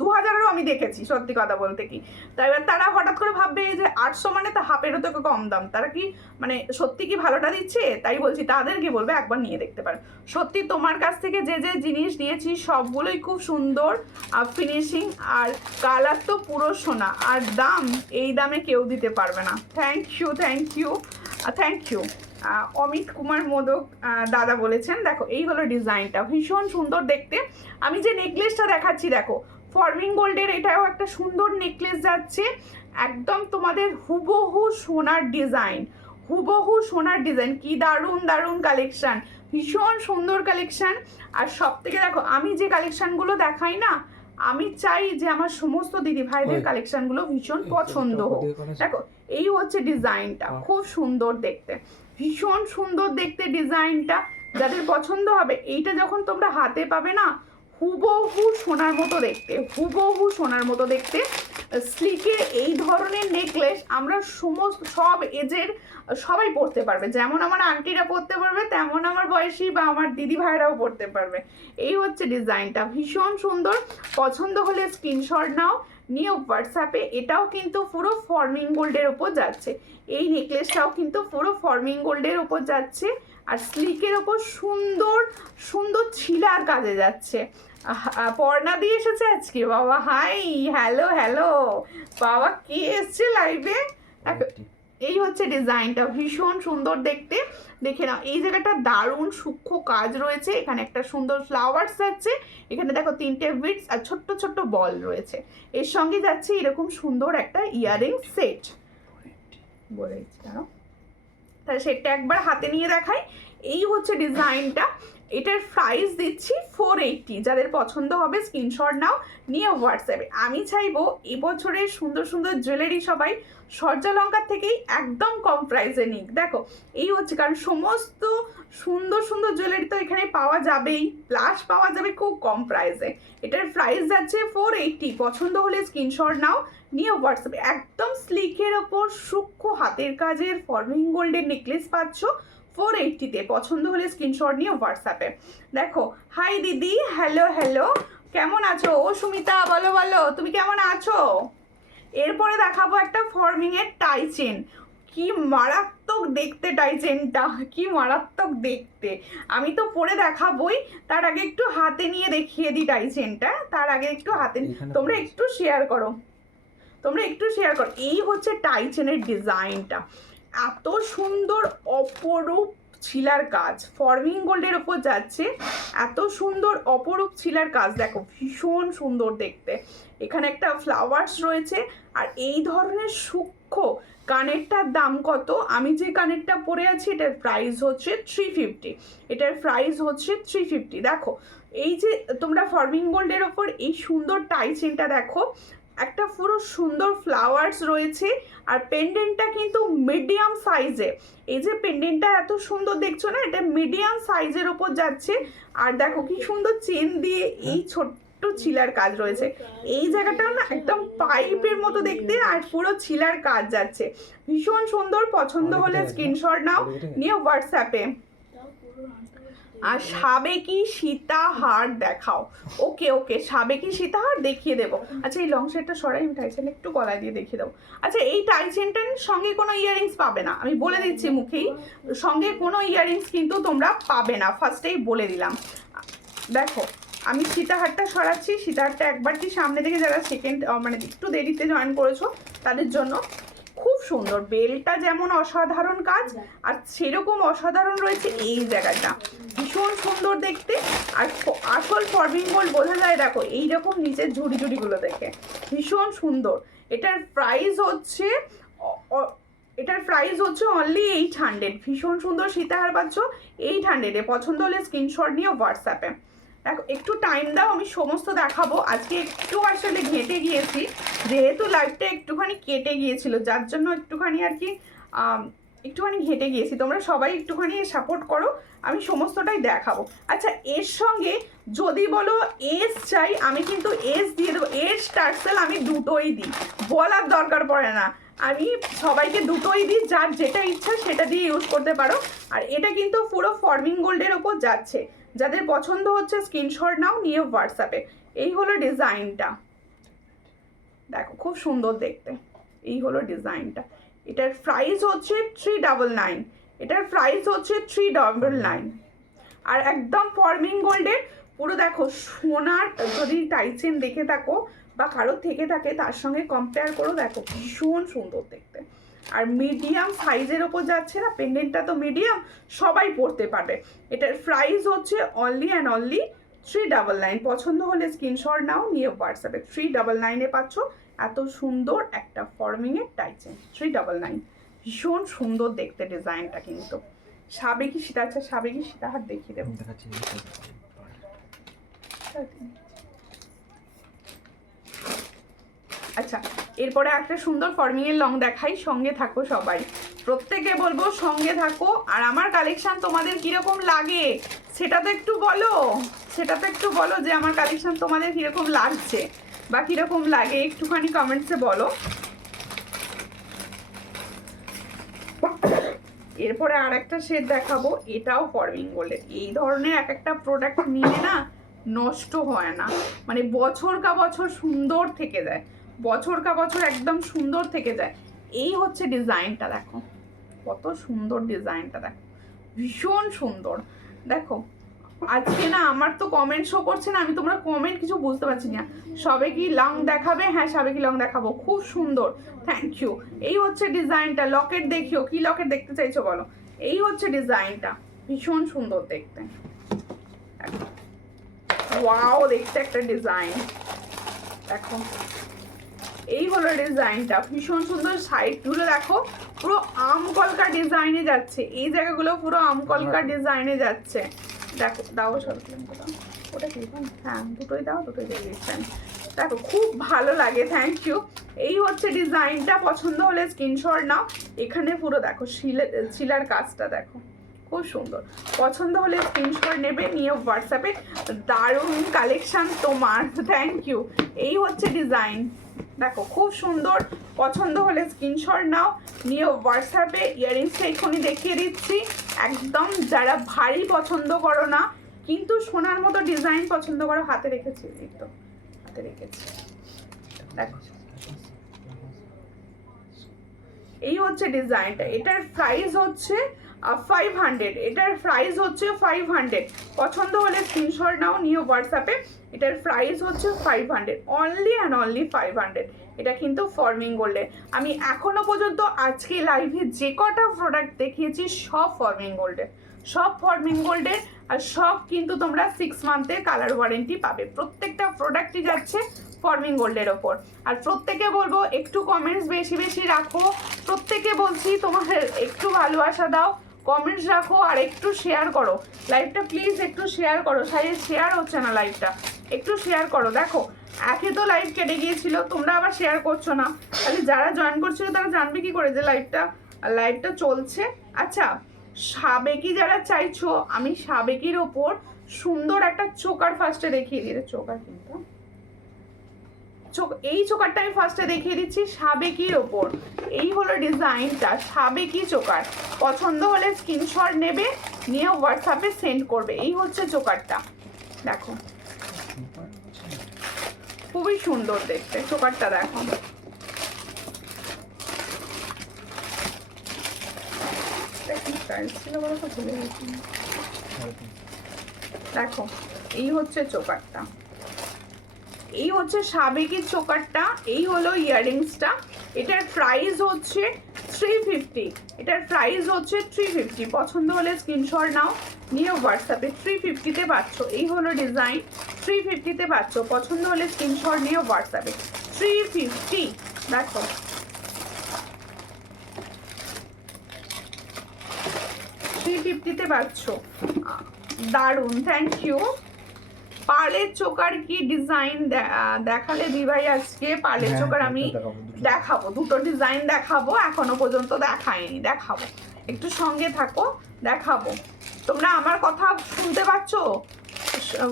2000-এরও আমি দেখেছি, সত্যি কথা বলতে কি। তাই এবার তারা হঠাৎ করে ভাববে যে 800 মানে তো হাফেরও তো কম দাম, তারা কি মানে সত্যি কি ভালোটা দিচ্ছে? তাই বলছি তাদেরকে বলবে একবার নিয়ে দেখতে পারে। সত্যি তোমার কাছ থেকে যে যে জিনিস নিয়েছি সবগুলোই খুব সুন্দর ফিনিশিং, আর কালার তো পুরো সোনা, আর দাম এই দামে কেউ দিতে পারবে না। Thank you thank you thank you. Amit Kumar Modak দাদা বলেছেন। দেখো এই হলো ডিজাইনটা, ভীষণ সুন্দর দেখতে। আমি যে নেকলেসটা দেখাচ্ছি দেখো ফর্মিং গোল্ডের, এটাও একটা সুন্দর নেকলেস যাচ্ছে, একদম তোমাদের হুবহু সোনার ডিজাইন, হুবহু সোনার ডিজাইন, কি দারুণ দারুণ কালেকশান, ভীষণ সুন্দর কালেকশান। আর সব থেকে দেখো আমি যে কালেকশানগুলো দেখাই না, আমি চাই যে আমার সমস্ত দিদি ভাইদের কালেকশানগুলো ভীষণ পছন্দ হোক। দেখো এই হচ্ছে ডিজাইনটা, খুব সুন্দর দেখতে, ভীষণ সুন্দর দেখতে ডিজাইনটা, যাদের পছন্দ হবে এইটা যখন তোমরা হাতে পাবে না, হুবহু সোনার মতো দেখতে, হুবহু সোনার মতো দেখতে। স্লিকে এই ধরনের নেকলেস আমরা সব এজের সবাই পরতে পারবে, যেমন আমার আন্টিরা পরতে পারবে তেমন আমার বয়সী বা আমার দিদি ভাইরাও পরতে পারবে। এই হচ্ছে ডিজাইনটা, ভীষণ সুন্দর। পছন্দ হলে স্ক্রিনশট নাও, নিয়ে হোয়াটসঅ্যাপে। এটাও কিন্তু পুরো ফর্মিং গোল্ডের ওপর যাচ্ছে, এই নেকলেসটাও কিন্তু পুরো ফর্মিং গোল্ডের ওপর যাচ্ছে, আর স্লিকের ওপর সুন্দর সুন্দর ছিলার কাজে যাচ্ছে। পর্ণা দিয়ে এসেছে আজকে, বাবা হাই, হ্যালো হ্যালো, বাবা কে এসছে লাইভে? এই হচ্ছে ডিজাইনটা, ভীষণ সুন্দর দেখতে। দেখে নাও এই জায়গাটা দারুণ সূক্ষ্ম কাজ রয়েছে, এখানে একটা সুন্দর ফ্লাওয়ার্স যাচ্ছে, এখানে দেখো 3টে বিটস আর ছোট্ট ছোট্ট বল রয়েছে, এর সঙ্গে যাচ্ছে এরকম সুন্দর একটা ইয়ারিং সেট বলেছি, তাহলে সেটটা একবার হাতে নিয়ে দেখাই। এই হচ্ছে ডিজাইনটা, এটার প্রাইস দিচ্ছি 480, যাদের পছন্দ হবে স্ক্রিনশট নাও, নিয়ে হোয়াটসঅ্যাপে। আমি চাইবো এবছরের সুন্দর সুন্দর জুয়েলারি সবাই সূর্যালঙ্কার থেকেই একদম কম প্রাইসে নিক। দেখো এই হচ্ছে, কারণ সমস্ত সুন্দর সুন্দর জুয়েলারি তো এখানে পাওয়া যাবেই, প্লাস পাওয়া যাবে খুব কম প্রাইসে। এটার প্রাইস যাচ্ছে 480, পছন্দ হলে স্ক্রিনশট নাও, নিয়ে হোয়াটসঅ্যাপে। একদম স্লিকের ওপর সূক্ষ্ম হাতের কাজের ফর্মিং গোল্ডের নেকলেস পাচ্ছ 480-তে, পছন্দ হলে স্ক্রিনশট নিয়ে হোয়াটসঅ্যাপে। দেখো হাই দিদি, হ্যালো হ্যালো, কেমন আছো? ও সুমিতা বলো বলো, তুমি কেমন আছো? এরপরে দেখাবো একটা ফর্মিং এর টাই চেন, কি মারাত্মক দেখতে টাই চেনটা, কি মারাত্মক দেখতে। আমি তো পরে দেখাবোই, তার আগে একটু হাতে নিয়ে দেখিয়ে দিই টাই চেনটা, তার আগে একটু হাতে, তোমরা একটু শেয়ার করো, তোমরা একটু শেয়ার করো। এই হচ্ছে টাই চেনের ডিজাইনটা, এত সুন্দর অপরূপ ছিলার কাজ, ফর্মিং গোল্ডের ওপর যাচ্ছে, এত সুন্দর অপরূপ ছিলার কাজ, দেখো ভীষণ সুন্দর দেখতে। এখানে একটা ফ্লাওয়ার্স রয়েছে, আর এই ধরনের সূক্ষ্ম কানেরটার দাম কত? আমি যে কানেরটা পরে আছি এটার প্রাইস হচ্ছে 350, এটার প্রাইস হচ্ছে 350। দেখো এই যে তোমরা ফর্মিং গোল্ডের ওপর এই সুন্দর টাই চেনটা দেখো, একটা পুরো সুন্দর ফ্লাওয়ার্স রয়েছে, আর পেন্ডেন্টটা কিন্তু মিডিয়াম সাইজে, এই যে পেন্ডেন্টটা এত সুন্দর দেখছো না, এটা মিডিয়াম সাইজের ওপর যাচ্ছে। আর দেখো কি সুন্দর চেন দিয়ে এই ছোট্ট ছিলার কাজ রয়েছে, এই জায়গাটাও না একদম পাইপের মতো দেখতে, আর পুরো ছিলার কাজ যাচ্ছে, ভীষণ সুন্দর। পছন্দ হলে স্ক্রিনশট নাও, নিয়ে হোয়াটসঅ্যাপে। আর সাবেকি সীতাহার দেখাও। ওকে ওকে, সাবেকি সীতাহার দেখিয়ে দেবো। আচ্ছা এই লং সেটটা সরাই, আমি টাই চেন একটু গলায় দিয়ে দেখিয়ে দেবো। আচ্ছা এই টাই চেনটার সঙ্গে কোনো ইয়াররিংস পাবে না, আমি বলে দিচ্ছি মুখেই, সঙ্গে কোনো ইয়াররিংস কিন্তু তোমরা পাবে না, ফার্স্টেই বলে দিলাম। দেখো আমি সীতাহারটা সরাচ্ছি, সীতাহারটা একবার কি সামনে থেকে যারা সেকেন্ড মানে একটু দেরিতে জয়েন করেছো তাদের জন্য। খুব সুন্দর, বেলটা যেমন অসাধারণ কাজ আর সেরকম অসাধারণ রয়েছে এই জায়গাটা, ভীষণ সুন্দর দেখতে। আর আসল ফরমিং গোল্ড বোঝা যায় দেখো এইরকম নিচের ঝুড়ি ঝুড়িগুলো দেখে, ভীষণ সুন্দর। এটার প্রাইস হচ্ছে অনলি 800। ভীষণ সুন্দর সীতাহার পাচ্ছ 800-এ। পছন্দ হলে স্ক্রিনশট নিয়ে হোয়াটসঅ্যাপে। দেখো একটু টাইম দাও, আমি সমস্ত দেখাবো। আজকে একটু আসলে ঘেঁটে গিয়েছি, যেহেতু লাইভটা একটুখানি কেটে গিয়েছিল, যার জন্য একটুখানি আর কি একটুখানি ঘেঁটে গিয়েছি। তোমরা সবাই একটুখানি সাপোর্ট করো, আমি সমস্তটাই দেখাবো। আচ্ছা এর সঙ্গে যদি বলো এস চাই, আমি কিন্তু এস দিয়ে দেবো। এস টার্সেল আমি দুটোই দিই, বলার দরকার পড়ে না, আমি সবাইকে দুটোই দিই, যার যেটা ইচ্ছা সেটা দিয়ে ইউজ করতে পারো। আর এটা কিন্তু পুরো ফর্মিং গোল্ডের ওপর যাচ্ছে, যাদের পছন্দ হচ্ছে স্ক্রিনশট নাও নিয়ে হোয়াটসঅ্যাপে। এই হলো ডিজাইনটা, দেখো খুব সুন্দর দেখতে, এই হলো ডিজাইনটা। এটার প্রাইস হচ্ছে 399, এটার প্রাইস হচ্ছে 399। আর একদম ফর্মিং গোল্ডের পুরো দেখো সোনার, যদি টাইচেন দেখে থাকো বা কারো থেকে থাকে তার সঙ্গে কম্পেয়ার করো, দেখো ভীষণ সুন্দর দেখতে। আর মিডিয়াম সাইজের ওপর যাচ্ছে না, পেন্ডেন্টটা তো মিডিয়াম, সবাই পরতে পারবে। এটার প্রাইস হচ্ছে অনলি অ্যান্ড অনলি 399। পছন্দ হলে স্ক্রিনশট নাও নিয়ে হোয়াটসঅ্যাপে। 399-এ পাচ্ছ এত সুন্দর একটা ফর্মিংয়ের টাইচেন, 399। ভীষণ সুন্দর দেখতে ডিজাইনটা কিন্তু। সাবেকি সীতা, আচ্ছা সাবেকি সীতাহার দেখিয়ে দেবো। আচ্ছা এরপরে একটা সুন্দর ফর্মিংয়ের লং দেখাই, সঙ্গে থাকো সবাই, প্রত্যেকে বলবো সঙ্গে থাকো। আর আমার কালেকশন তোমাদের কিরকম লাগে সেটা তো একটু বলো, যে আমার কালেকশন তোমাদের কিরকম লাগছে বা কিরকম লাগে একটুখানি কমেন্টসে বলো। এরপরে আর একটা শেড দেখাবো, এটাও ফর্মিং গোল্ডের। এই ধরনের এক একটা প্রোডাক্ট নিলে না নষ্ট হয় না, মানে বছর কা বছর সুন্দর থেকে যায়, বছর কা বছর একদম সুন্দর থেকে যায়। এই হচ্ছে ডিজাইনটা, দেখো কত সুন্দর ডিজাইনটা, দেখো ভীষণ সুন্দর। দেখো আজকে না আমার তো কমেন্ট শো করছে না, আমি তোমরা কমেন্ট কিছু বুঝতে পারছি না। সবে কি লং দেখাবে? হ্যাঁ সবে কি লং দেখাবো, খুব সুন্দর, থ্যাংক ইউ। এই হচ্ছে ডিজাইনটা, লকেট দেখিও, কি লকেট দেখতে চাইছো বলো। এই হচ্ছে ডিজাইনটা, ভীষণ সুন্দর দেখতে, ওয়াও দেখতে একটা ডিজাইন, দেখো এই হলো ডিজাইনটা, ভীষণ সুন্দর। সাইডগুলো দেখো পুরো আম কলকা ডিজাইনে যাচ্ছে, এই জায়গাগুলো পুরো আম কলকা ডিজাইনে যাচ্ছে। দেখো দাও সরকার দাও, ওটা কি? হ্যাঁ দুটোই দাও, দুটোই দিয়ে দিচ্ছেন। দেখো খুব ভালো লাগে, থ্যাংক ইউ। এই হচ্ছে ডিজাইনটা, পছন্দ হলে স্ক্রিনশট নাও। এখানে পুরো দেখো শিলার কাজটা দেখো খুব সুন্দর, পছন্দ হলে স্ক্রিনশট নেবে, নিয়ে হোয়াটসঅ্যাপে। দারুণ কালেকশন তোমার, থ্যাংক ইউ। এই হচ্ছে ডিজাইন, দেখো খুব সুন্দর, পছন্দ হলে স্ক্রিনশট নাও, নিয়ে হোয়াটসঅ্যাপে। ইয়াররিংসটা এক্ষুনি দেখিয়ে দিচ্ছি, একদম যারা ভারী পছন্দ করো না কিন্তু সোনার মতো ডিজাইন পছন্দ করো, হাতে রেখেছি, এই তো হাতে রেখেছি, দেখো এই হচ্ছে ডিজাইনটা। এটার প্রাইস হচ্ছে 500, এটার প্রাইস হচ্ছে 500। পছন্দ হলে স্ক্রিনশট নাও, নিয়ে হোয়াটসঅ্যাপে। এটার প্রাইস হচ্ছে 500, অনলি অ্যান্ড অনলি 500। এটা কিন্তু ফর্মিং গোল্ডের। আমি এখনো পর্যন্ত আজকে লাইভে যে কটা প্রোডাক্ট দেখিয়েছি সব ফর্মিং গোল্ডের, সব ফর্মিং গোল্ডের। আর সব কিন্তু তোমরা 6 মান্থের কালার ওয়ারেন্টি পাবে, প্রত্যেকটা প্রোডাক্টই যাচ্ছে ফর্মিং গোল্ডের ওপর। আর প্রত্যেকে বলবো একটু কমেন্টস বেশি বেশি রাখো, প্রত্যেকে বলছি তোমাদের একটু ভালোবাসা দাও, কমেন্টস রাখো আর একটু শেয়ার করো লাইভটা, প্লিজ একটু শেয়ার করো। শেয়ার হচ্ছে না লাইভটা, একটু শেয়ার করো। দেখো একে তো লাইভ কেটে গিয়েছিল, তোমরা আবার শেয়ার করছো না, তাহলে যারা জয়েন করছিল তারা জানবে কি করে যে লাইভটা চলছে। আচ্ছা সাবেকি যারা চাইছো, আমি সাবেকির ওপর সুন্দর একটা চোকার ফার্স্টে দেখিয়ে দিই, চোকার কিন্তু এই চোকারটা আমি ফার্স্টে দেখিয়ে দিচ্ছি সাবেকির ওপর। এই হলো ডিজাইনটা, সাবেকি চোকার। পছন্দ হলে স্ক্রিনশট নেবে, নিয়ে হোয়াটসঅ্যাপে সেন্ড করবে। এই হচ্ছে চোকারটা, দেখো খুবই সুন্দর দেখতে চোকারটা। দেখো দেখো এই হচ্ছে চোকারটা, এই হচ্ছে সাবেকি চোকারটা। এই হলো ইয়াররিংসটা। এটার প্রাইস হচ্ছে 350। এটার প্রাইস হচ্ছে 350। পছন্দ হলে স্ক্রিনশট নাও, নিয়ে হোয়াটসঅ্যাপে 350-তে পাচ্ছ। এই হলো ডিজাইন, 350-তে পাচ্ছ। পছন্দ হলে স্ক্রিনশট নিয়ে হোয়াটসঅ্যাপে 350। দেখো 350-তে পাচ্ছ, দারুন, থ্যাংক ইউ। পার্লের চোকার কি ডিজাইন দেখালে দিভাই আজকে? পার্লের চোকার আমি দেখাবো, দুটো ডিজাইন দেখাবো, এখনো পর্যন্ত দেখাইনি, দেখাবো। একটু সঙ্গে থাকো, দেখাবো। তোমরা আমার কথা শুনতে পাচ্ছ?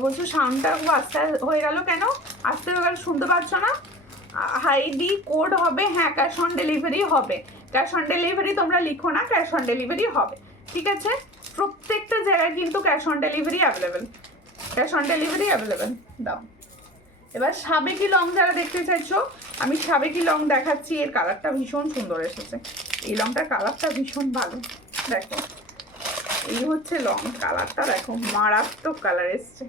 বলছো সাউন্ডটা খুব আস্তে হয়ে গেল কেন? আস্তে হয়ে গেল, শুনতে পাচ্ছ না? হাইডি কোড হবে, হ্যাঁ ক্যাশ অন ডেলিভারি হবে। ক্যাশ অন ডেলিভারি তোমরা লিখো না, ক্যাশ অন ডেলিভারি হবে, ঠিক আছে? প্রত্যেকটা জায়গায় কিন্তু cash on delivery available, cash on delivery available. দাও এবার সাবেকি লং যারা দেখতে চাইছো, আমি সাবেকি লং দেখাচ্ছি। এর কালারটা ভীষণ সুন্দর এসেছে, এই লংটার কালারটা ভীষণ ভালো। দেখো এই হচ্ছে লং, কালারটা দেখো মারাত্মক কালার এসছে।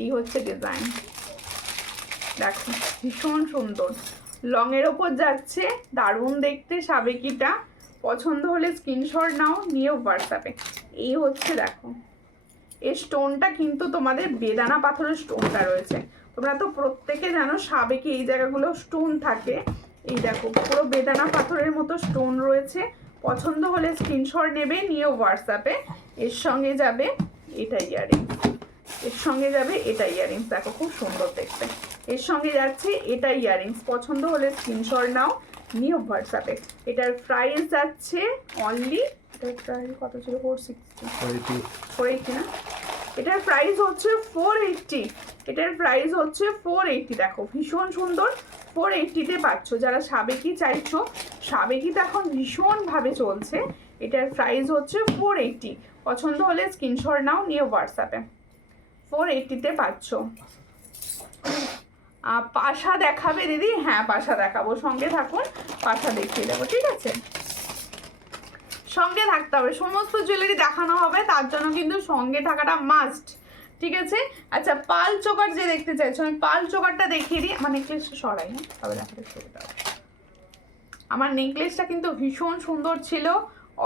এই হচ্ছে ডিজাইন, দেখো ভীষণ সুন্দর, লংয়ের ওপর যাচ্ছে, দারুণ দেখতে সাবেকিটা। পছন্দ হলে স্ক্রিনশট নাও, নিয়ে হোয়াটসঅ্যাপে। এই হচ্ছে দেখো, এই স্টোনটা কিন্তু তোমাদের বেদানা পাথরের স্টোনটা রয়েছে। তোমরা তো প্রত্যেকে জানো সাবেকি এই জায়গাগুলো স্টোন থাকে। এই দেখো পুরো বেদানা পাথরের মতো স্টোন রয়েছে। পছন্দ হলে স্ক্রিনশট নেবে, নিয়ে হোয়াটসঅ্যাপে। এর সঙ্গে যাবে এটা ইয়াররিংস, এর সঙ্গে যাবে এটা ইয়াররিংস, দেখো খুব সুন্দর দেখতে। এর সঙ্গে যাচ্ছে এটা ইয়াররিংস। পছন্দ হলে স্ক্রিনশট নাও, নিয়ে হোয়াটসঅ্যাপে। এটার প্রাইস যাচ্ছে অনলি, এটার প্রাইস কত ছিল? 480 না? এটার প্রাইস হচ্ছে 480। এটার প্রাইস হচ্ছে 480। দেখো ভীষণ সুন্দর, 480-তে পাচ্ছ। যারা সাবেকি চাইছো, সাবেকি তো এখন ভীষণভাবে চলছে। এটার প্রাইস হচ্ছে 480। পছন্দ হলে স্ক্রিনশট নাও, নিয়ে হোয়াটসঅ্যাপে। 480-তে পাচ্ছ। পাশা দেখাবে দিদি? হ্যাঁ পাশা দেখাবো, সঙ্গে থাকুন, পাশা দেখিয়ে দেবো, ঠিক আছে? সঙ্গে থাকতে হবে, সমস্ত জুয়েলারি দেখানো হবে, তার জন্য কিন্তু সঙ্গে থাকাটা মাস্ট, ঠিক আছে? আচ্ছা পাল চোকার যে দেখতে চাইছো, আমি পাল চোকারটা দেখিয়ে দিই। আমার নেকলেসটা সরাই, হ্যাঁ তবে দেখাতে সুবিধা হবে। আমার নেকলেসটা কিন্তু ভীষণ সুন্দর ছিল,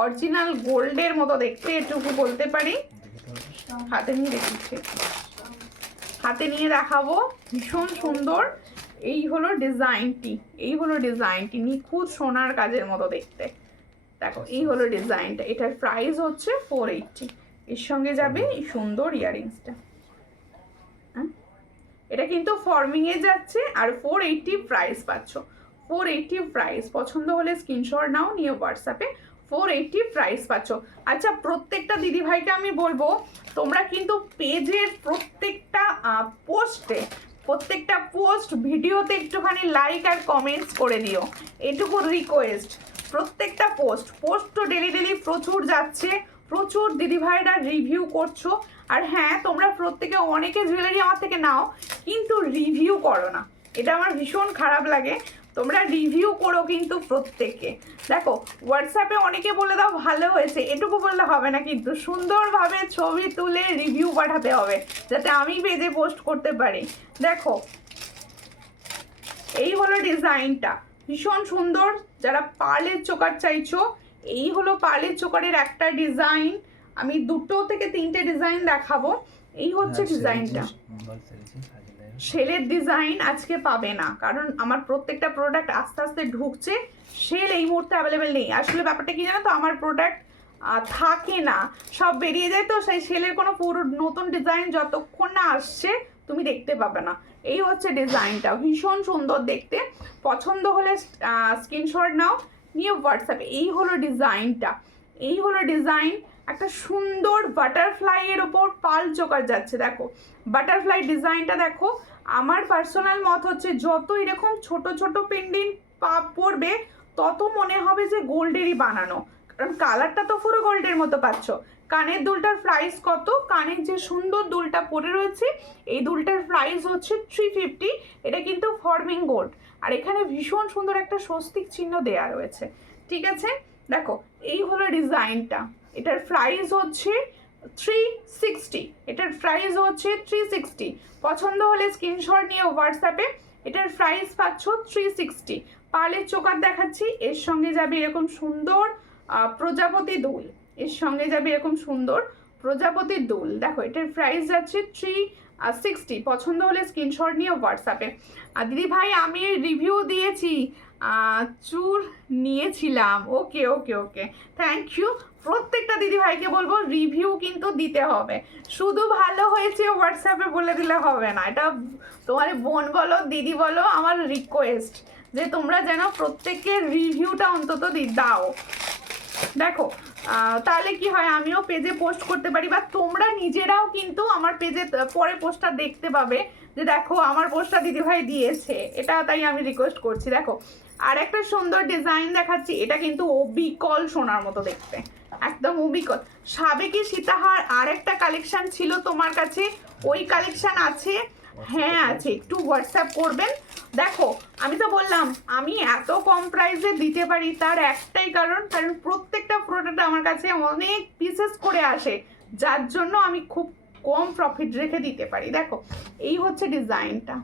অরিজিনাল গোল্ডের মতো দেখতে, এটুকু বলতে পারি। হাতে নিয়ে দেখিয়েছি, হাতে নিয়ে দেখাবো, ভীষণ সুন্দর। এই হলো ডিজাইনটি, এই হলো ডিজাইনটি, নিখুঁত সোনার কাজের মতো দেখতে। দেখো এই হলো ডিজাইনটা। এটার প্রাইস হচ্ছে 480। এর সঙ্গে যাবে এই সুন্দর ইয়াররিংসটা। হ্যাঁ এটা কিন্তু ফর্মিংয়ে যাচ্ছে, আর 480 প্রাইস পাচ্ছ। 480 প্রাইস। পছন্দ হলে স্ক্রিনশট নাও, নিয়ে হোয়াটসঅ্যাপে। 480 প্রাইস পাচ্ছ। আচ্ছা প্রত্যেকটা দিদিভাইকে আমি বলবো, তোমরা কিন্তু পেজের প্রত্যেকটা পোস্টে, প্রত্যেকটা পোস্ট ভিডিওতে একটুখানি লাইক আর কমেন্টস করে দিও, এটুকু রিকোয়েস্ট। প্রত্যেকটা পোস্ট তো ডেলি ডেলি প্রচুর যাচ্ছে, প্রচুর দিদিভাইরা রিভিউ করছো। আর হ্যাঁ তোমরা প্রত্যেকে অনেকে জুয়েলারি আমার থেকে নাও, কিন্তু রিভিউ করো না, এটা আমার ভীষণ খারাপ লাগে। তোমরা রিভিউ করো কিন্তু প্রত্যেকে। দেখো হোয়াটসঅ্যাপে অনেকে বলে দাও ভালো হয়েছে, এটুকু বললে হবে না, কিন্তু সুন্দরভাবে ছবি তুলে রিভিউ পাঠাতে হবে, যাতে আমি পেজে পোস্ট করতে পারি। দেখো এই হলো ডিজাইনটা, ভীষণ সুন্দর। যারা পার্লের চোকার চাইছো, এই হলো পার্লের চোকারের একটা ডিজাইন। আমি 2 থেকে 3টে ডিজাইন দেখাবো। এই হচ্ছে ডিজাইনটা। শেলের ডিজাইন আজকে পাবে না, কারণ আমার প্রত্যেকটা প্রোডাক্ট আস্তে আস্তে ঢুকছে। শেল এই মুহূর্তে অ্যাভেলেবেল নেই। আসলে ব্যাপারটা কি জানো তো, আমার প্রোডাক্ট থাকে না, সব বেরিয়ে যায়, তো সেই সেলের কোনো পুরো নতুন ডিজাইন যতক্ষণ না আসছে তুমি দেখতে পাবে না। এই হচ্ছে ডিজাইনটা, ভীষণ সুন্দর দেখতে। পছন্দ হলে স্ক্রিনশট নাও, নিয়ে হোয়াটসঅ্যাপে। এই হলো ডিজাইনটা, এই হলো ডিজাইন। একটা সুন্দর বাটারফ্লাই এর ওপর পাল চোকার যাচ্ছে, দেখো বাটারফ্লাই ডিজাইনটা দেখো। আমার পার্সোনাল মত হচ্ছে যত এরকম ছোট ছোট পেন্ডেন্ট পরবে তত মনে হবে যে গোল্ডেরই বানানো, কারণ কালারটা তো পুরো গোল্ডের মতো পাচ্ছ। কানের দুলটার প্রাইস কত? কানের যে সুন্দর দুলটা পরে রয়েছে এই দুলটার প্রাইস হচ্ছে 350। এটা কিন্তু ফর্মিং গোল্ড, আর এখানে ভীষণ সুন্দর একটা স্বস্তিক চিহ্ন দেয়া রয়েছে। ঠিক আছে, দেখো এই হলো ডিজাইনটা। এটার প্রাইস হচ্ছে 360, এটার প্রাইস হচ্ছে 360। পছন্দ হলে স্ক্রিনশট নিয়ে হোয়াটসঅ্যাপে, এটার প্রাইস পাচ্ছ 360। পার্লের চোকার দেখাচ্ছি, এর সঙ্গে যাবে এরকম সুন্দর প্রজাপতি দুল, এর সঙ্গে যাবে এরকম সুন্দর প্রজাপতির দুল। দেখো এটার প্রাইস যাচ্ছে 360। পছন্দ হলে স্ক্রিনশট নিয়ে হোয়াটসঅ্যাপে। আর দিদি ভাই আমি রিভিউ দিয়েছি, চুর নিয়েছিলাম। ওকে ওকে ওকে, থ্যাংক ইউ। প্রত্যেকটা দিদি ভাইকে বলবো রিভিউ কিন্তু দিতে হবে, শুধু ভালো হয়েছে হোয়াটসঅ্যাপে বলে দিলে হবে না। এটা তোমার বোন বলো দিদি বলো, আমার রিকোয়েস্ট যে তোমরা যেন প্রত্যেকের রিভিউটা অন্তত দাও। দেখো তাহলে কি হয়, আমিও পেজে পোস্ট করতে পারি, বা তোমরা নিজেরাও কিন্তু আমার পেজে পরে পোস্টটা দেখতে পাবে যে দেখো আমার পোস্টটা দিদিভাই দিয়েছে। এটা তাই আমি রিকোয়েস্ট করছি। দেখো আর একটা সুন্দর ডিজাইন দেখাচ্ছি, এটা কিন্তু অবিকল সোনার মতো দেখতে, একদম অবিকল। সাবেকি সীতাহার আর একটা কালেকশন ছিল তোমার কাছে, ওই কালেকশন আছে? হ্যাঁ আছে, একটু হোয়াটসঅ্যাপ করবেন। দেখো আমি তো বললাম আমি এত কম প্রাইসে দিতে পারি তার একটাই কারণ প্রত্যেকটা প্রোডাক্ট আমার কাছে অনেক পিসেস করে আসে, যার জন্য আমি খুব কম প্রফিট রেখে দিতে পারি। দেখো এই হচ্ছে ডিজাইনটা,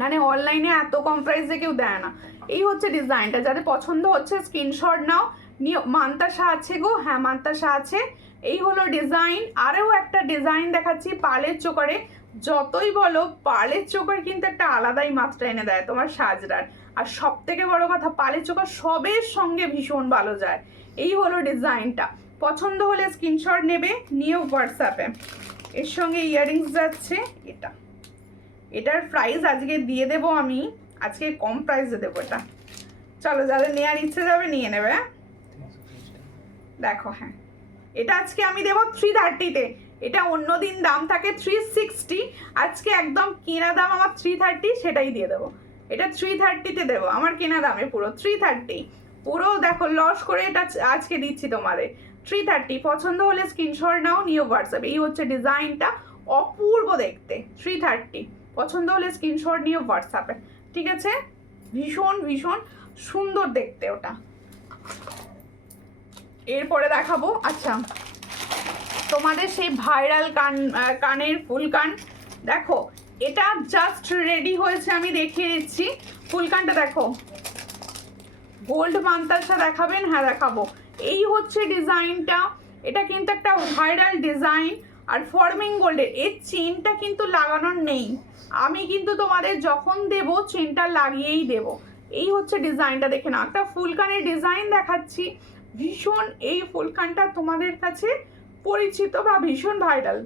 মানে অনলাইনে এত কম প্রাইসে কেউ দেয় না। এই হচ্ছে ডিজাইনটা, যাদের পছন্দ হচ্ছে স্ক্রিনশট নাও। মান্তাসা আছে গো, হ্যাঁ মান্তাসা আছে। এই হলো ডিজাইন। আরও একটা ডিজাইন দেখাচ্ছি পার্লের চোকারে। যতই বলো পার্লের চোকার কিন্তু একটা আলাদাই মাত্রা এনে দেয় তোমার সাজরার, আর সব থেকে বড় কথা পার্লের চোকার সবের সঙ্গে ভীষণ ভালো যায়। এই হলো ডিজাইনটা। পছন্দ হলে স্ক্রিনশট নেবে, নিয়ে হোয়াটসঅ্যাপে। এর সঙ্গে ইয়াররিংস যাচ্ছে এটা, এটার প্রাইস আজকে দিয়ে দেবো আমি, আজকে কম প্রাইসে দেবো এটা। চলো যাদের নেওয়ার ইচ্ছে যাবে নিয়ে নেবে। দেখো হ্যাঁ এটা আজকে আমি দেবো 330-তে। এটা অন্যদিন দাম থাকে 360, আজকে একদম কেনা দাম আমার 330, সেটাই দিয়ে দেবো। এটা 330-তে দেবো, আমার কেনা দামে পুরো 330, পুরো দেখো লস করে এটা আজকে দিচ্ছি তোমাদের 330। পছন্দ হলে স্ক্রিনশট নাও, নিয়ে হোয়াটসঅ্যাপ। এই হচ্ছে ডিজাইনটা, অপূর্ব দেখতে, 330। পছন্দ হলে স্ক্রিনশট নিয়ে হোয়াটসঅ্যাপে। ঠিক আছে, ভীষণ ভীষণ সুন্দর দেখতে ওটা। এরপরে দেখাবো, আচ্ছা তোমাদের সেই ভাইরাল কানের ফুল কান। দেখো এটা জাস্ট রেডি হয়েছে, আমি দেখিয়ে দিচ্ছি। ফুল কানটা দেখো, গোল্ড মান্তাসা দেখাবেন? হ্যাঁ দেখাবো। এই হচ্ছে ডিজাইনটা, এটা কিন্তু একটা ভাইরাল ডিজাইন, আর ফর্মিং গোল্ডের। এর চেনটা কিন্তু লাগানোর নেই, আমি কিন্তু তোমাদের যখন দেবো চেনটা লাগিয়েই দেব। এই হচ্ছে ডিজাইনটা, দেখে নাও। একটা ফুলকানের ডিজাইন দেখাচ্ছি, ভীষণ এই ফুলকানটা তোমাদের কাছে পরিচিত বা ভীষণ ভাইরাল।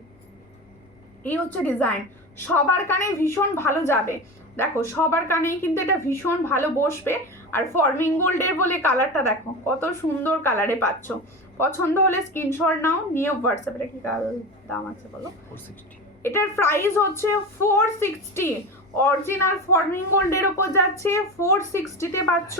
এই হচ্ছে ডিজাইন, সবার কানে ভীষণ ভালো যাবে। দেখো সবার কানেই কিন্তু এটা ভীষণ ভালো বসবে, আর ফর্মিং গোল্ডের বলে কালারটা দেখো কত সুন্দর কালারে পাচ্ছ। পছন্দ হলে স্ক্রিনশট নাও, নিয়ে হোয়াটসঅ্যাপে। কি দাম আছে বলো? 460। এটার প্রাইস হচ্ছে 460, অরিজিনাল ফর্মিং গোল্ডের ওপর যাচ্ছে 460-তে পাচ্ছ,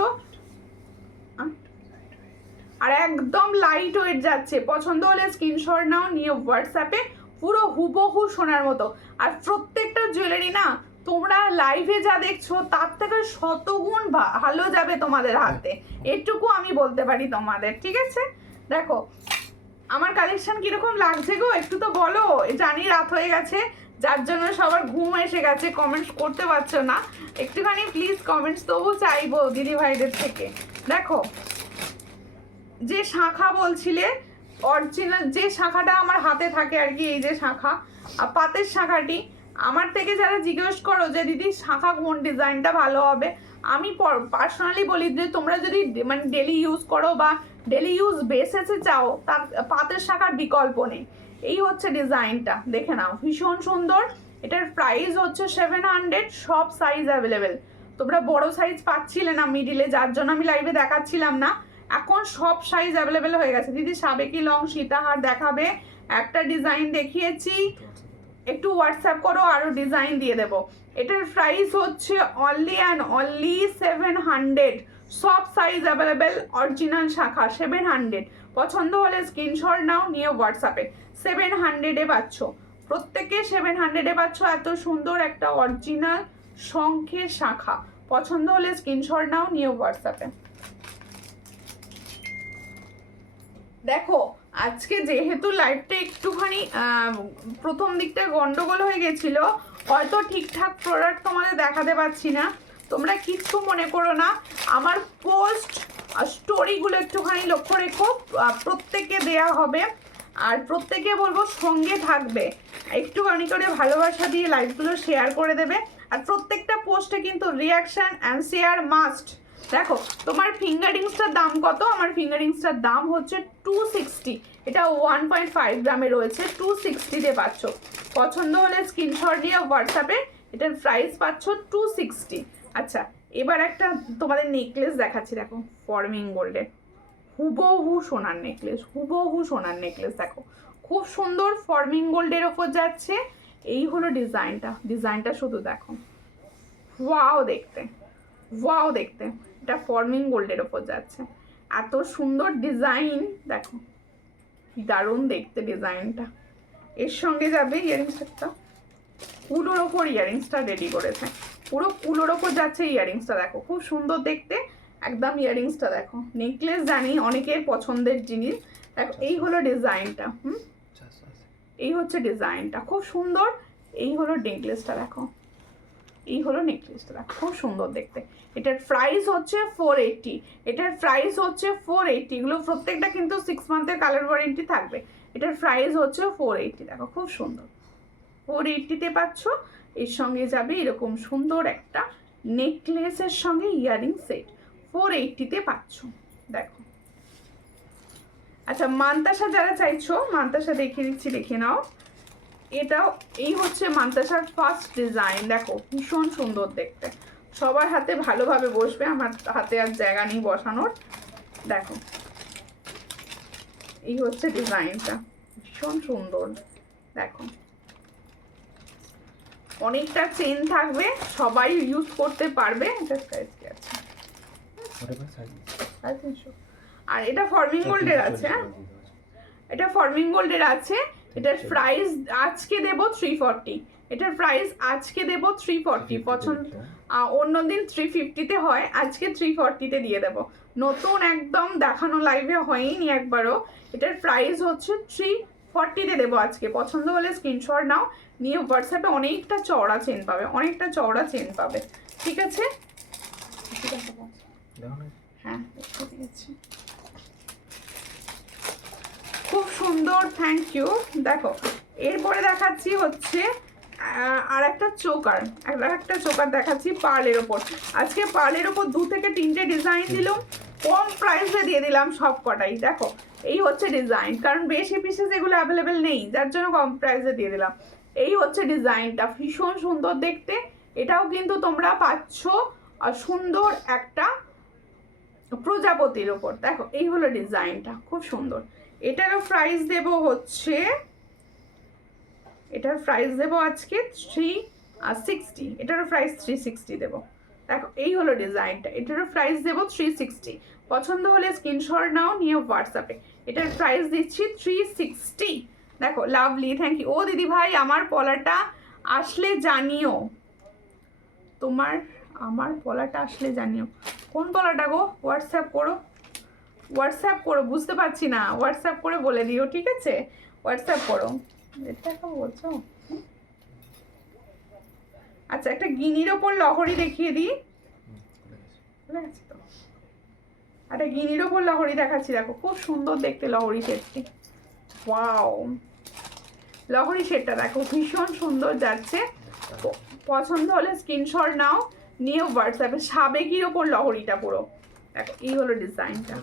আর একদম লাইট ওয়েট যাচ্ছে। পছন্দ হলে স্ক্রিনশট নাও, নিয়ে হোয়াটসঅ্যাপে। পুরো হুবহু সোনার মতো, আর প্রত্যেকটা জুয়েলারি না তোমরা লাইভে যা দেখছো তার থেকে শতগুণ ভালো যাবে তোমাদের হাতে, এটুকু আমি বলতে পারি তোমাদের। ঠিক আছে, দেখো আমার কালেকশন কিরকম লাগছে গো একটু তো বলো। জানি রাত হয়ে গেছে, যার জন্য সবার ঘুম এসে গেছে, কমেন্টস করতে পারছো না, একটুখানি প্লিজ কমেন্টস তবু চাইবো দিদি ভাইদের থেকে। দেখো যে শাখা বলছিলে, অরিজিনাল যে শাখাটা আমার হাতে থাকে আর কি, এই যে শাখা, পাতের শাখাটি, আমার থেকে যারা জিজ্ঞেস করো যে দিদি শাখা কোন ডিজাইনটা ভালো হবে, আমি পার্সোনালি বলি যে তোমরা যদি মানে ডেলি ইউজ করো বা ডেলি ইউজ বেসেসে চাও, তার পাতের শাখার বিকল্প নেই। এই হচ্ছে ডিজাইনটা, দেখে নাও ভীষণ সুন্দর। এটার প্রাইস হচ্ছে 700, সব সাইজ অ্যাভেলেবেল। তোমরা বড় সাইজ পাচ্ছিলে না মিডিলে, যার জন্য আমি লাইভে দেখাচ্ছিলাম না, এখন সব সাইজ অ্যাভেলেবেল হয়ে গেছে। দিদি সাবেকি লং সীতাহার দেখাবে? একটা ডিজাইন দেখিয়েছি, একটু হোয়াটসঅ্যাপ করো, আরও ডিজাইন দিয়ে দেবো। এটার প্রাইস হচ্ছে অনলি অ্যান্ড অনলি 700। সব সাইজ অ্যাভেলেবেল, অরিজিনাল শাখা 700। পছন্দ হলে স্ক্রিনশট নাও, নিয়ে হোয়াটসঅ্যাপে। 700-এ পাচ্ছ, প্রত্যেকে 700-এ পাচ্ছ এত সুন্দর একটা অরিজিনাল শঙ্খের শাখা। পছন্দ হলে স্ক্রিনশট নাও, নিয়ে হোয়াটসঅ্যাপে। দেখো আজকে যেহেতু লাইভটা একটুখানি প্রথম দিকটা গন্ডগোল হয়ে গেছিল, হয়তো ঠিকঠাক প্রোডাক্ট তোমাদের দেখাতে পারছি না, তোমরা কিচ্ছু মনে করো না। আমার পোস্ট স্টোরিগুলো একটুখানি লক্ষ্য রেখো, প্রত্যেকে দেয়া হবে। আর প্রত্যেকে বলবো সঙ্গে থাকবে, একটুখানি করে ভালোবাসা দিয়ে লাইভগুলো শেয়ার করে দেবে। আর প্রত্যেকটা পোস্টে কিন্তু রিয়াকশান অ্যান্ড শেয়ার মাস্ট। দেখো তোমার ফিঙ্গারিংসটার দাম কত? আমার ফিঙ্গারিংসটার দাম হচ্ছে 260। এটা 1.5 গ্রামে রয়েছে, 260-তে পাচ্ছ। পছন্দ হলে স্ক্রিনশট নিয়ে হোয়াটসঅ্যাপে, এটার প্রাইস পাচ্ছ 260। আচ্ছা এবার একটা তোমাদের নেকলেস দেখাচ্ছি, দেখো ফর্মিং গোল্ডের হুবহু সোনার নেকলেস, হুবহু সোনার নেকলেস। দেখো খুব সুন্দর ফর্মিং গোল্ডের ওপর যাচ্ছে। এই হলো ডিজাইনটা, ডিজাইনটা শুধু দেখো, ওয়াও দেখতে, ওয়াও দেখতে। এটা ফর্মিং গোল্ডের ওপর যাচ্ছে, এত সুন্দর ডিজাইন। দেখো দারুণ দেখতে ডিজাইনটা। এর সঙ্গে যাবে ইয়ারিংসটা, কুলোর ওপর ইয়ারিংসটা রেডি করেছে, পুরো কুলোর ওপর যাচ্ছে ইয়ারিংসটা। দেখো খুব সুন্দর দেখতে একদম ইয়ারিংসটা। দেখো নেকলেস জানি অনেকের পছন্দের জিনিস। দেখো এই হলো ডিজাইনটা, এই হচ্ছে ডিজাইনটা, খুব সুন্দর। এই হলো নেকলেসটা, দেখো এই হলো নেকলেসটা, দেখো খুব সুন্দর দেখতে। এটার প্রাইস হচ্ছে 480। এটার প্রাইস হচ্ছে 480। এগুলো প্রত্যেকটা কিন্তু 6 মান্থের কালার ওয়ারেন্টি থাকবে। এটার প্রাইস হচ্ছে 480। দেখো খুব সুন্দর, 480-তে পাচ্ছ। এর সঙ্গে যাবে এরকম সুন্দর একটা নেকলেসের সঙ্গে ইয়ারিং সেট, 480-তে পাচ্ছ। দেখো আচ্ছা মান্তাসা যারা চাইছো, মান্তাসা দেখিয়ে দিচ্ছি, দেখে নাও। এটাও এই হচ্ছে মান্তাসার ফার্স্ট ডিজাইন। দেখো ভীষণ সুন্দর দেখতে, সবার হাতে ভালোভাবে বসবে, আমার হাতে আর জায়গা নেই বসানোর। দেখো এই হচ্ছে ডিজাইনটা, ভীষণ সুন্দর। দেখো অনেকটা চেন থাকবে, সবাই ইউজ করতে পারবে। এটা সাইজ কি আছে? আর এটা ফর্মিং গোল্ডের আছে, এটা ফর্মিং গোল্ডের আছে। এটার প্রাইস আজকে দেব 340। এটার প্রাইস আজকে দেব 340। পছন্দ অন্যদিন 350-তে হয়, আজকে 340-তে দিয়ে দেব। নতুন একদম দেখানো লাইভে হয়নি একবারও। এটার প্রাইস হচ্ছে 340-তে দেবো আজকে। পছন্দ হলে স্ক্রিনশট নাও, নিয়ে হোয়াটসঅ্যাপে। অনেকটা চওড়া চেন পাবে, অনেকটা চওড়া চেন পাবে, ঠিক আছে? হ্যাঁ ঠিক আছে, খুব সুন্দর, থ্যাংক ইউ। দেখো এরপরে দেখাচ্ছি হচ্ছে আর একটা চোকার, একটা চোকার দেখাচ্ছি পার্লের ওপর। আজকে পার্লের ওপর 2 থেকে 3টে ডিজাইন দিলাম, কম প্রাইসে দিয়ে দিলাম সব কটাই। দেখো এই হচ্ছে ডিজাইন, কারণ বেশি পিসেস এগুলো অ্যাভেলেবেল নেই, যার জন্য কম প্রাইসে দিয়ে দিলাম। এই হচ্ছে ডিজাইনটা, ভীষণ সুন্দর দেখতে। এটাও কিন্তু তোমরা পাচ্ছ সুন্দর একটা প্রজাপতির ওপর। দেখো এই হলো ডিজাইনটা, খুব সুন্দর। এটারও প্রাইস দেব হচ্ছে, এটার প্রাইস দেব আজকে 360। এটারও প্রাইস 360 দেব। দেখো এই হলো ডিজাইনটা, এটারও প্রাইস দেব 360। পছন্দ হলে স্ক্রিনশট নাও, নিয়ে হোয়াটসঅ্যাপে। এটার প্রাইস দিচ্ছি 360। দেখো লাভলি, থ্যাংক ইউ। ও দিদি ভাই আমার পলাটা আসলে জানিও, তোমার আমার পলাটা আসলে জানিও। কোন পলাটা গো? হোয়াটসঅ্যাপ করো, হোয়াটসঅ্যাপ করো, বুঝতে পারছি না, হোয়াটসঅ্যাপ করে বলে দিও, ঠিক আছে? হোয়াটসঅ্যাপ করো। এটা এখন বলছো? আচ্ছা একটা গিনির ওপর লহরি দেখিয়ে দিই, একটা গিনির ওপর লহরি দেখাচ্ছি। দেখো খুব সুন্দর দেখতে লহরি সেটটি, ওয়াও। লহরি সেটটা দেখো ভীষণ সুন্দর যাচ্ছে। পছন্দ হলে স্ক্রিনশট নাও, নিয়ে হোয়াটসঅ্যাপে। সাবেকির ওপর লহরিটা পুরো। দেখো এই হলো ডিজাইনটা,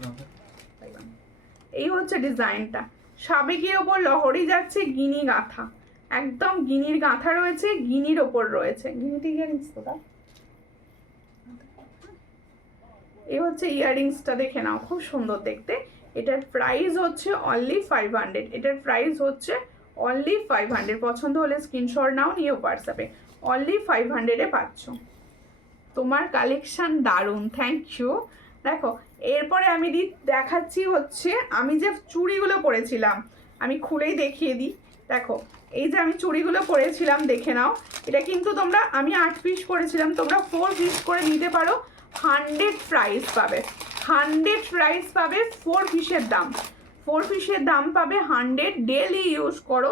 এই হচ্ছে ডিজাইনটা। সাবেকির ওপর লহরি যাচ্ছে, গিনি গাঁথা, একদম গিনির গাঁথা রয়েছে, গিনির ওপর রয়েছে। গিনিটি ইয়ারিংস তো, এই হচ্ছে ইয়ারিংসটা, দেখে নাও খুব সুন্দর দেখতে। এটার প্রাইস হচ্ছে অনলি 500। এটার প্রাইস হচ্ছে অনলি 500, পছন্দ হলে স্ক্রিনশট নাও, নিয়ে হোয়াটসঅ্যাপে অনলি 500-এ পাচ্ছ। তোমার কালেকশান দারুণ, থ্যাংক ইউ। দেখো এরপরে আমি দেখাচ্ছি হচ্ছে আমি যে চুড়িগুলো পরেছিলাম, আমি খুলেই দেখিয়ে দিই। দেখো এই যে আমি চুড়িগুলো পরেছিলাম, দেখে নাও। এটা কিন্তু তোমরা, আমি 8 পিস করেছিলাম, তোমরা 4 পিস করে নিতে পারো। 100 প্রাইস পাবে, 100 প্রাইস পাবে। 4 পিসের দাম, 4 পিসের দাম পাবে 100। ডেলি ইউজ করো,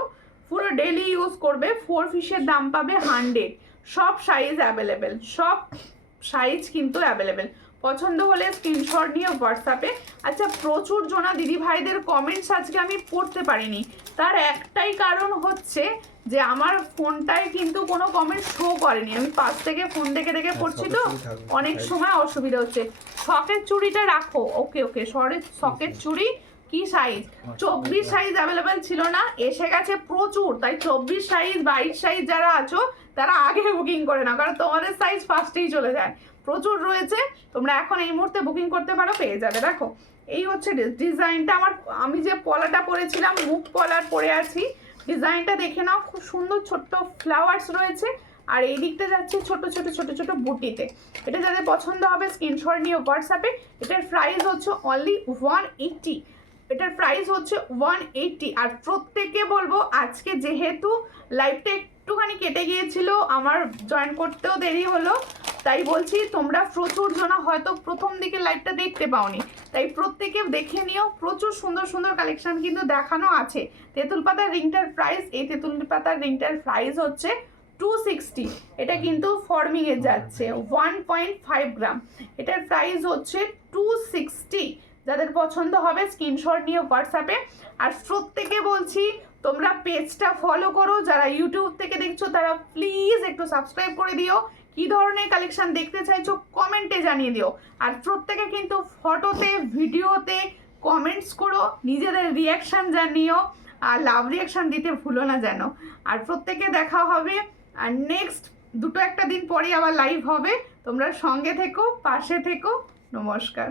পুরো ডেলি ইউজ করবে। 4 পিসের দাম পাবে 100। সব সাইজ অ্যাভেলেবেল, সব সাইজ কিন্তু অ্যাভেলেবেল। পছন্দ হলে স্ক্রিনশট নিয়ে হোয়াটসঅ্যাপে। আচ্ছা, প্রচুর জনা দিদি ভাইদের কমেন্টস আজকে আমি পড়তে পারিনি, তার একটাই কারণ হচ্ছে যে আমার ফোনটায় কিন্তু কোনো কমেন্ট শো করেনি। আমি পাশ থেকে ফোন দেখে দেখে পড়ছি, তো অনেক সময় অসুবিধা হচ্ছে। সকেট চুড়িটা রাখো, ওকে ওকে, সকেট চুড়ি কি সাইজ? 24 সাইজ অ্যাভেলেবেল ছিল না, এসে গেছে প্রচুর। তাই 24 সাইজ 22 সাইজ যারা আছো তারা আগে বুকিং করে নাও, কারণ তোমাদের সাইজ ফার্স্টেই চলে যায়। প্রচুর রয়েছে, তোমরা এখন এই মুহূর্তে বুকিং করতে পারো, পেয়ে যাবে। দেখো এই হচ্ছে ডিজাইনটা। আমি যে পলাটা পরেছিলাম, মুখ পলার পরে আছি, ডিজাইনটা দেখে নাও, খুব সুন্দর ছোট্ট ফ্লাওয়ার্স রয়েছে। আর এই দিকটা যাচ্ছে ছোট ছোট ছোট ছোট বুটিতে। এটা যাদের পছন্দ হবে স্ক্রিনশট নিয়ে হোয়াটসঅ্যাপে। এটার প্রাইস হচ্ছে অনলি 180, এটার প্রাইস হচ্ছে 180। আর প্রত্যেককে বলবো, আজকে যেহেতু লাইভটা একটুখানি কেটে গিয়েছিল, আমার জয়েন করতেও দেরি হলো, তাই বলছি তোমরা প্রচুর জনা হয়তো প্রথম দিকে লাইভটা দেখতে পাওনি, তাই প্রত্যেকে দেখে নিও। প্রচুর সুন্দর সুন্দর কালেকশন কিন্তু দেখানো আছে। তেঁতুল পাতার রিংটার প্রাইস, এই তেঁতুল পাতার রিংটার প্রাইস হচ্ছে 260। এটা কিন্তু ফর্মিংয়ে যাচ্ছে 1.5 গ্রাম, এটার প্রাইস হচ্ছে 260। যাদের পছন্দ হবে স্ক্রিনশট নিয়ে হোয়াটসঅ্যাপে। আর প্রত্যেকে বলছি তোমরা পেজটা ফলো করো, যারা ইউটিউব থেকে দেখছো তারা প্লিজ একটু সাবস্ক্রাইব করে দিও। কি ধরনের কালেকশন দেখতে চাইছো কমেন্টে জানিয়ে দিও। আর প্রত্যেকে কিন্তু ফটোতে ভিডিওতে কমেন্টস করো, নিজেদের রিয়াকশান জানিও, আর লাভ রিয়াকশান দিতে ভুলো না যেন। আর প্রত্যেকে দেখা হবে, আর নেক্সট দুটো একটা দিন পরে আবার লাইভ হবে। তোমরা সঙ্গে থেকো, পাশে থেকো। নমস্কার।